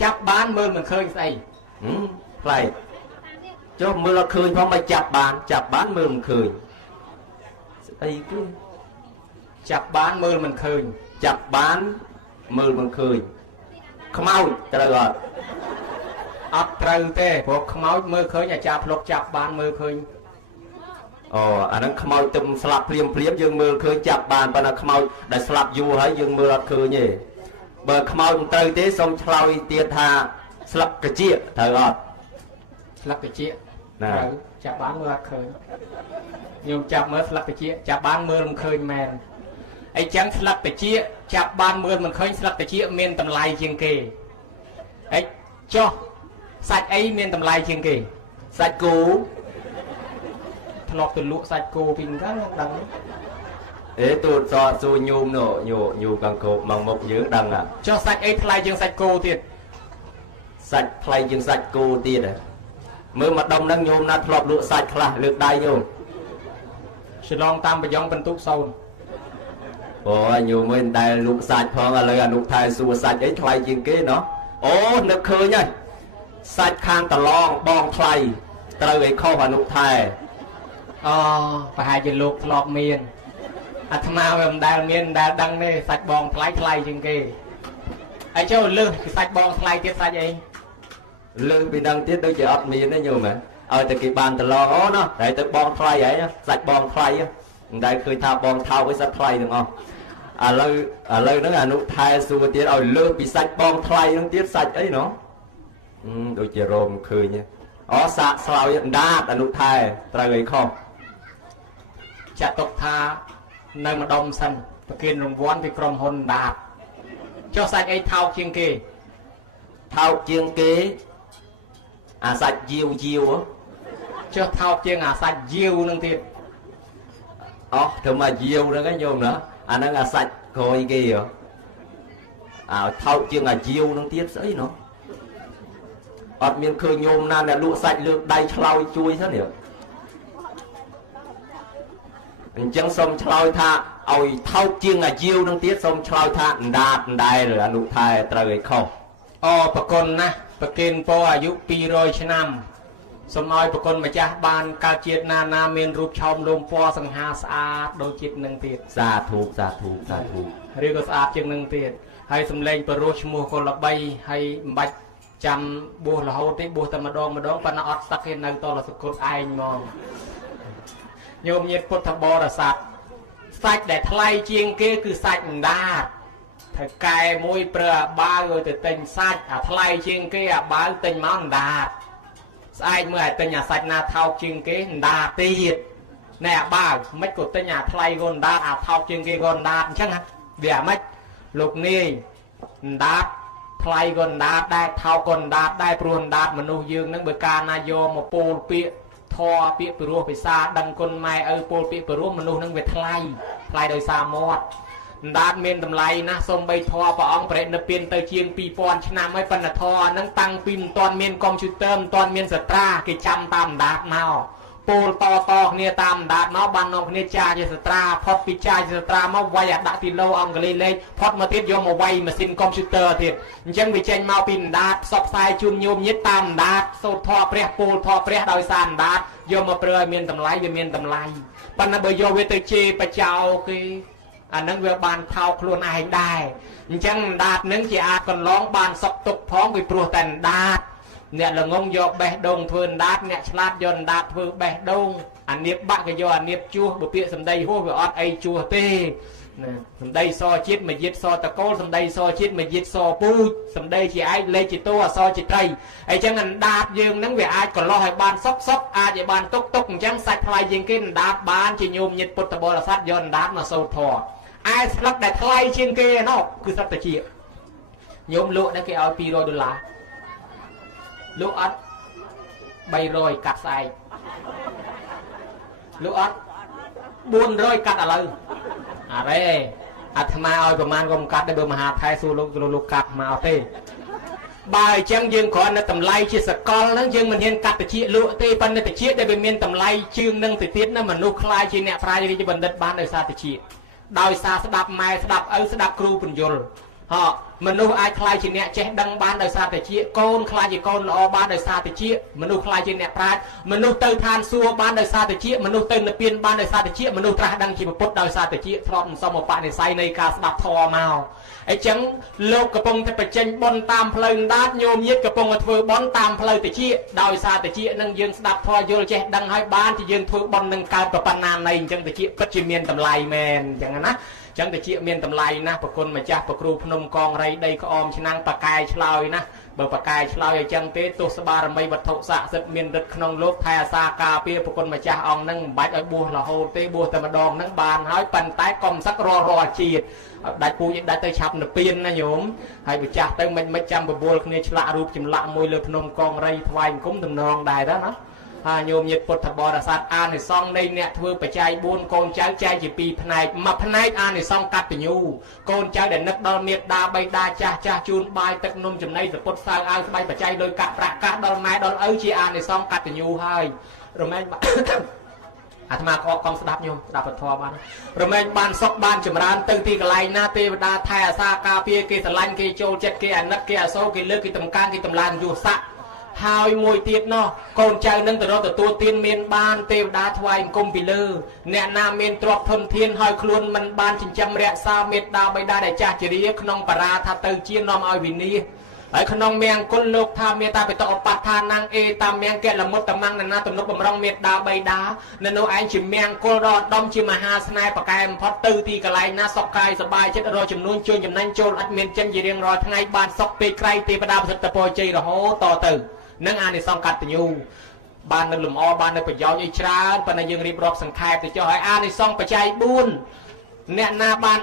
ចាប់បានមើលមិនឃើញស្អីប្លែកចុះមើលអត់ឃើញផងមិនចាប់បានមើលមិនឃើញស្អីគឺចាប់បានមើលមិនឃើញខ្មោចត្រូវអត់ត្រូវទេព្រោះខ្មោចមើលឃើញអាចារ្យភ្លុកចាប់បានមើលឃើញអូអាហ្នឹងខ្មោចទឹមស្លាប់ភ្លាមយើងមើលឃើញចាប់បានប៉ុន្តែខ្មោចដែលស្លាប់យូរហើយយើងមើលអត់ឃើញទេបើខ្មោចមិនត្រូវទេសូមឆ្លើយទៀតថាស្លឹកត្រចៀកត្រូវអត់ស្លឹកត្រចៀកត្រូវចាប់បានមើលអត់ឃើញខ្ញុំចាប់មើលស្លឹកត្រចៀកចាប់បានមើលមិនឃើញមែនអីចឹងស្លឹកត្រចៀកចាប់បានមើលមិនឃើញស្លឹកត្រចៀកមានតម្លៃជាងគេអីចុះសាច់អីមានតម្លៃជាងគេសាច់គោធ្លាប់ទៅលក់សាច់គោពីហ្នឹងដឹងទូតសួរញោមញោមកង្កោបមកមុខយើងដឹងចុះសាច់អីថ្លៃជាងសាច់គោទៀតសាច់ថ្លៃជាងសាច់គោទៀតមើលមកដុំហ្នឹងញោមណាធ្លាប់លក់សាច់ខ្លះលើកដៃញោមឆ្លងតាមប្រយ៉ងបន្ទុកសូន ôi nhiều mình đây lục sạch phong là lời lục thai xua sạch ấy thay chuyện kế nó ô nó khơi nhá sạch khang tà long bong thay trời ấy không phải lục thai phải hai chuyện lục lọt miền thằng nào em đào miền đào đăng đây sạch bong thay chuyện kế ai cho lư sạch bong thay tiếp sạch ấy lư bị đăng tiết đôi chỉ ọt miền đấy nhiều mà từ cái bàn tà lo nó để từ bong thay ấy sạch bong thay đây khơi tha bong thao với sạch thay được không lời nó là nụ thai xua tiết lư bị sạch bong thay nó tiết sạch ấy nó đôi chỉ rôm khơi nha sạc sao hiện đá nụ thai trời ấy không chặt tục tha nơi mà đông sân và kiên rồng vốn thì cầm hồn đạp cho sạch ấy thao chiên kê sạch diêu á cho thao chiên sạch diêu nâng tiệt thôi mà diêu đó cái nhôm nữa nó là sạch coi kia thao chiên diêu nâng tiết ấy nó miền khơi nhôm nan là lụa sạch lược đầy chloi chui thế nhỉ chẳng xong chloi tha thao chiên diêu nâng tiết xong chloi tha đạt đây rồi nụ thai trời không bà con nè bà kiên po à dục pi rồi chứ năm xong ơi bà con mà cha ban cao chiết na miền rụp chom lông po sang hà sa đôi chiết nâng tiệt xa thụ riêng có sa chiên nâng tiệt hay xong lên bà rô mua con là bay hay bạch chăm bùa là hậu tí bùa tầm mà đong và nó ọt sắc hiện năng to là sự cốt anh mong nhôm nhiệt phút thập bò là sạch để thay chiên kia cứ sạch đa thời cài môi bờ ba rồi từ tình sạch thay chiên kia ba tình máu đa sạch mới tình nhà sạch na thao chiên kia đa tiệt nè ba mấy của tình nhà thay gòn đa thao chiên kia gòn đa chắc hả bẻ mấy lục ni đa thay còn đạp đây thao còn đạp đây pruon đạp mà nuôi dương nâng bờ ca na do một pol pịa thò pịa pruo phải xa đằng con mai ở pol pịa pruo mà nuôi nâng về thay đời xa mót đạp miền tầm lầy na xong bay thò và ông phải nộp tiền tới chiên pi pon năm mấy phần là thò nâng tăng pin toàn miền computer toàn miền stra cái trăm tam đạp nào pol to nia tam đạp nó ban nông nia cha cho stra phật pi cha cho stra máu vay đã thì lâu ông cái lên phật mà tiếp vô một vay mà xin computer thì chẳng bị tranh mau pin đạp sọc sai chun nhôm nhất tam đạp sâu thọ pre pol thọ pre đòi sàn đạp vô mà pre miền tầm lái về miền tầm lái ban bây giờ về tới chê bà chào cái nâng về bàn thao luôn ai đài chẳng đạp nâng chỉ còn lóng bàn sọc tục phóng vì pruo tàn đạp nè là ngông do bè đông thuyền đát nè slát dọn đát thưa bè đông niếp bạc cái do niếp chua bộ tiệ sầm đây hô về ọt ai chua tê sầm đây so chết mà giết so ta cô sầm đây so chết mà giết so pu sầm đây chỉ ai lên chỉ to so chỉ tây ai chẳng ngần đát dương nắng về ai còn lo hay ban sóc ai để ban tốc chẳng sạch thay dương kia đát ban chỉ nhôm nhiệt bột bò là sát dọn đát mà sâu thò ai slắt để thay trên kia nó cứ sắp tới chị nhôm lụa đã cái áo pi rồi đôi lá lúc ớt bay rồi cắt sai lúc ớt buồn rồi cắt ở lâu đây thằng mai ơi mà gồm cắt để bơm hạt thay xu lúc cắt mà tê bài chẳng dương còn là tầm lay chia sẻ con nó dương mình hiện cắt từ chia lụa tê phân từ chia để bên miền tầm lay chương nâng từ tiết nó mà nô khai chia nẹt phai cho vấn đất bán đời xa từ chia đòi xa sẽ đạp mai sẽ đạp ấy sẽ đạp kêu bình dồn họ mình nuôi ai khai chỉ nè che đăng ban đời xa để chia con khai chỉ con lo ban đời xa để chia mình nuôi khai chỉ nè prai mình nuôi tơ than xua ban đời xa để chia mình nuôi tơ nợ piên ban đời xa để chia mình nuôi tra đăng chỉ một phút đời xa để chia thọm sau một bạn này say này cả đạp thò màu ấy chẳng lô cặp bông thay tranh bon tam phơi đát nhôm nhất cặp bông thưa bón tam phơi để chia đời xa để chia nâng dương đạp thò vô che đăng hai ban thì dương thưa bon nâng cao và pan nan này chẳng để chia bất chi miên tầm lai men chẳng á chẳng để chia miền tầm lầy na, bà con mà cha bà kêu phun con ray đây có om chỉ năng bà cài chloi na, bà cài chloi chẳng té tu sa ba mấy vật thổ xạ rất miền đất không lốp thay xa cà phê bà con mà cha ông nâng bạch ở bùa là hồ té bùa tầm đòn nâng bàn hỏi bàn tái com sắc ro chìt, đại phu đại tới chập nửa pin na nhổm, hay bà cha tới mấy trăm bà bùa kia lạ rụp chìm lạ môi lợp phun con ray thoại cũng tầm nòng đài đó nó. nhôm nhiệt bột thập bò là sát an thì xong đây nè thưa bà trai buôn con cháu trai chỉ pi này mà này an thì xong cắt từ nhu con cháu để nấc đo miệt đa bay đa cha chun bay tắc nôm chấm này rồi bột sao an bay bà trai đôi cắt rạc cắt đo mai đo ơi chị an thì xong cắt từ nhu hơi rồi mấy អាត្មាខកកងស្ដាប់ញោមស្ដាប់ពធបានរមែងបានសុខបានចម្រើនទៅទីកន្លែងណាទេវតាថែអាសាការពារគេស្រឡាញ់គេចូលចិត្តគេអាណិតគេអាសូរគេលើកគេតម្កើងគេតម្លើងយុស័កហើយមួយទៀតនោះកូនចៅនឹងទៅរកទទួលទានមានបានទេវតាថ្វាយអង្គមពីលើអ្នកណាមានទ្រព្យធនធានហើយខ្លួនមិនបានចិញ្ចឹមរក្សាមេត្តាបិតាដែលចាស់ជរាក្នុងបារាថាទៅជានាំឲ្យវិនាសហើយក្នុងមង្គលលោកថាមេតាបិតឧបដ្ឋានងអេតាមមង្គលមុតតំងណាទំនុកបំរុងមេត្តាបិតានៅនោះឯងជាមង្គលដ៏ឧត្តមជាមហាស្នេហ៍ប្រកែបំផុតទៅទីកន្លែងណាសុខកាយសប្បាយចិត្តរកចំនួនជួយចំណេញចូលអត់មានចិញ្ចជារៀងរាល់ថ្ងៃបានសុខពេកក្រៃទេវតាប្រសិទ្ធពរជ័យរហូតតទៅនឹងអានិសង្កតញ្ញូបាននៅលំអបាននៅប្រយោជន៍អីច្រើនប៉ុន្តែយើងរៀបរាប់សង្ខេបទៅចុះហើយអានិសង្ឃបច្ច័យ4អ្នកណាបាន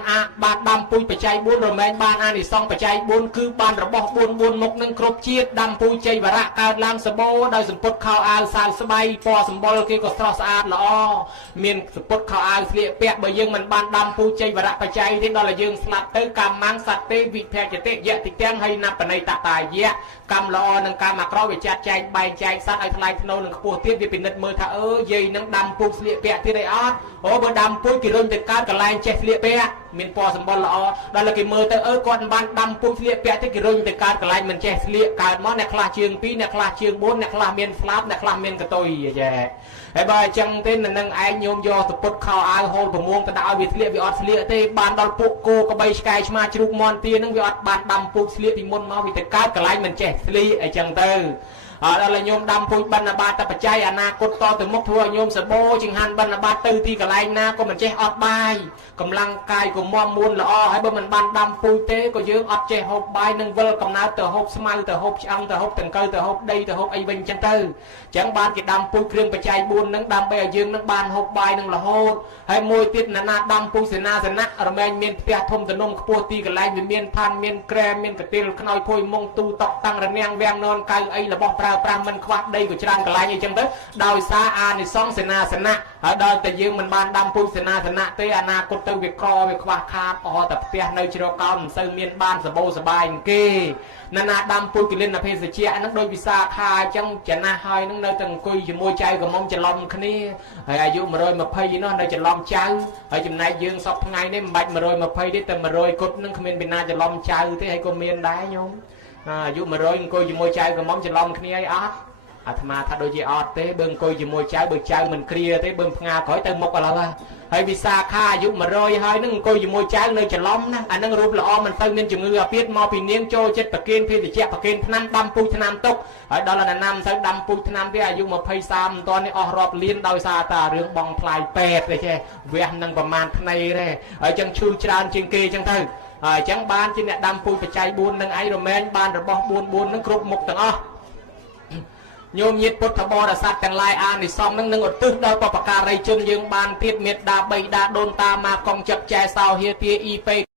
ដាំពូជបច្ច័យ4រមែងបានអានិសង្ឃបច្ច័យ4គឺបានរបស់4មុខនឹងគ្រប់ជាតិដាំពូជជ័យវរៈកើតឡើងសបោដោយសម្ពុតខោអាវសាលស្បៃពណ៌សម្បុរគេក៏ស្រស់ស្អាតល្អមានសម្ពុតខោអាវស្លៀកពាក់បើយើងមិនបានដាំពូជជ័យវរៈបច្ច័យទេដល់តែយើងស្លាប់ទៅកម្មងសត្វទេវិភយតិយតិទាំងហើយណាបណៃតតាយៈកម្មល្អនឹងកម្មអាក្រក់វាចាត់ចែងបែងចែកសត្វឲ្យថ្លៃថ្នូរនឹងខ្ពស់ទៀតវាពិនិត្យមើលថាយាយនឹងដាំពូជស្លៀកពាក់ទៀតអីអត់បើដាំពូជគេរុញទៅកើតកន្លែងចេះស្លៀកពាក់មានពណ៌សម្បុរល្អដល់តែគេមើលទៅគាត់មិនបានដាំពូជស្លៀកពាក់ទេគេរុញទៅកើតកន្លែងមិនចេះស្លៀកកើតមកអ្នកខ្លះជើង2អ្នកខ្លះជើង4អ្នកខ្លះមានស្លាប់អ្នកខ្លះមានកតុយយ៉ាហើយបើអញ្ចឹងទេនឹងឯងញោមយកទៅពុតខោអាវហូលប្រមួងទៅដាក់ឲ្យវាស្លៀកវាអត់ស្លៀកទេបានដល់ពួកគោក្បីឆ្កែឆ្មាជ្រូកមន់ទានឹងវាអត់បានដាំពូជស្លៀកពីមុនមកវាទៅកើតកន្លែងមិនចេះស្លៀកអញ្ចឹងទៅដល់ញោមដាំពូជបណ្ឌបាតបច្ច័យអនាគតតទៅមុខធ្វើឲ្យញោមសបោចង្ហាន់បណ្ឌបាតទៅទីកន្លែងណាក៏មិនចេះអត់បាយកម្លាំងកាយក៏មាំមួនល្អហើយបើមិនបានដាំពូជទេក៏យើងអត់ចេះហូបបាយនឹងវិលកំណើតទៅហូបស្មៅទៅហូបឆ្អឹងទៅហូបដង្កូវទៅហូបដីទៅហូបអីវិញអញ្ចឹងទៅអញ្ចឹងបានគេដាំពូជគ្រឿងបច្ច័យ4នឹងដើម្បីឲ្យយើងនឹងបានហូបបាយនឹងរហូតហើយមួយទៀតណាដាំពូជសេនាសនៈរមែងមានផ្ទះធំទំនំខ្ពស់ទីកន្លែងវាមានឋានមានក្រែមានកន្ទេលខ្នើយភួយមុងទូតុកតាំងរនាំងវាំងននកៅអីរបស់ប្រើប្រាស់មិនខ្វះដីក៏ច្រើនកន្លែងអីចឹងទៅដោយសារអានិសង្ឃសេនាសនៈហើយដល់តែយើងមិនបានដាំពូជសេនាសនៈទេអនាគតទៅវាក្រវាខ្វះខាតអស់តែផ្ទះនៅជ្រកកោនមិនសូវមានបានសបោសបាយគេណាដាំពូជគិលិនភេសជ្ជៈហ្នឹងដូចវិសាខាអញ្ចឹងចំណាស់ហើយហ្នឹងនៅតែអង្គុយជាមួយចៅកំមុំច្រឡំគ្នាហើយអាយុ120នោះនៅច្រឡំចៅហើយចំណែកយើងសពថ្ងៃនេះមិនបាច់120ទេតែ100គត់ហ្នឹងគ្មានពីណាច្រឡំចៅទេហើយក៏មានដែរញោមអាយុ100អង្គុយជាមួយចៅកំមុំច្រឡំគ្នាអីអត់អាត្មាថាដូចជាអត់ទេបើអង្គុយជាមួយចៅបើចៅមិនគ្រាទេបើផ្ងាក្រោយទៅមុខឥឡូវហើយវិសាខាអាយុ100ហើយនឹងអង្គុយជាមួយចៅនៅច្រឡំណាអានឹងរូបល្អមិនទៅមានជំងឺអាពាធមកពីនាងចូលចិត្តប្រគេនភេទជ្ជៈប្រគេនថ្នាំដាំពូជថ្នាំទុកហើយដល់អាណាមទៅដាំពូជថ្នាំទេអាយុ20 30មិនតាន់នេះអស់រាប់លានដោយសារតែរឿងបងផ្លាយពេទ្យទេចេះវះនឹងប្រមាណថ្នៃទេហើយចឹងឈឺច្រើនជាងគេចឹងទៅហើយអញ្ចឹងបានជាអ្នកដាំពូជបច្ច័យ4នឹងឯងរមែងបានរបស់4នឹងគ្រប់មុខទាំងអស់ញោមញាតិពុទ្ធបរិស័ទទាំងឡាយអានិសង្ឃនឹងឧទ្ទិសដល់បុព្វការីជនយើងបានទៀតមេត្តាបិតាដូនតាមកកងចិត្តចែសោហៀទាអ៊ីពេ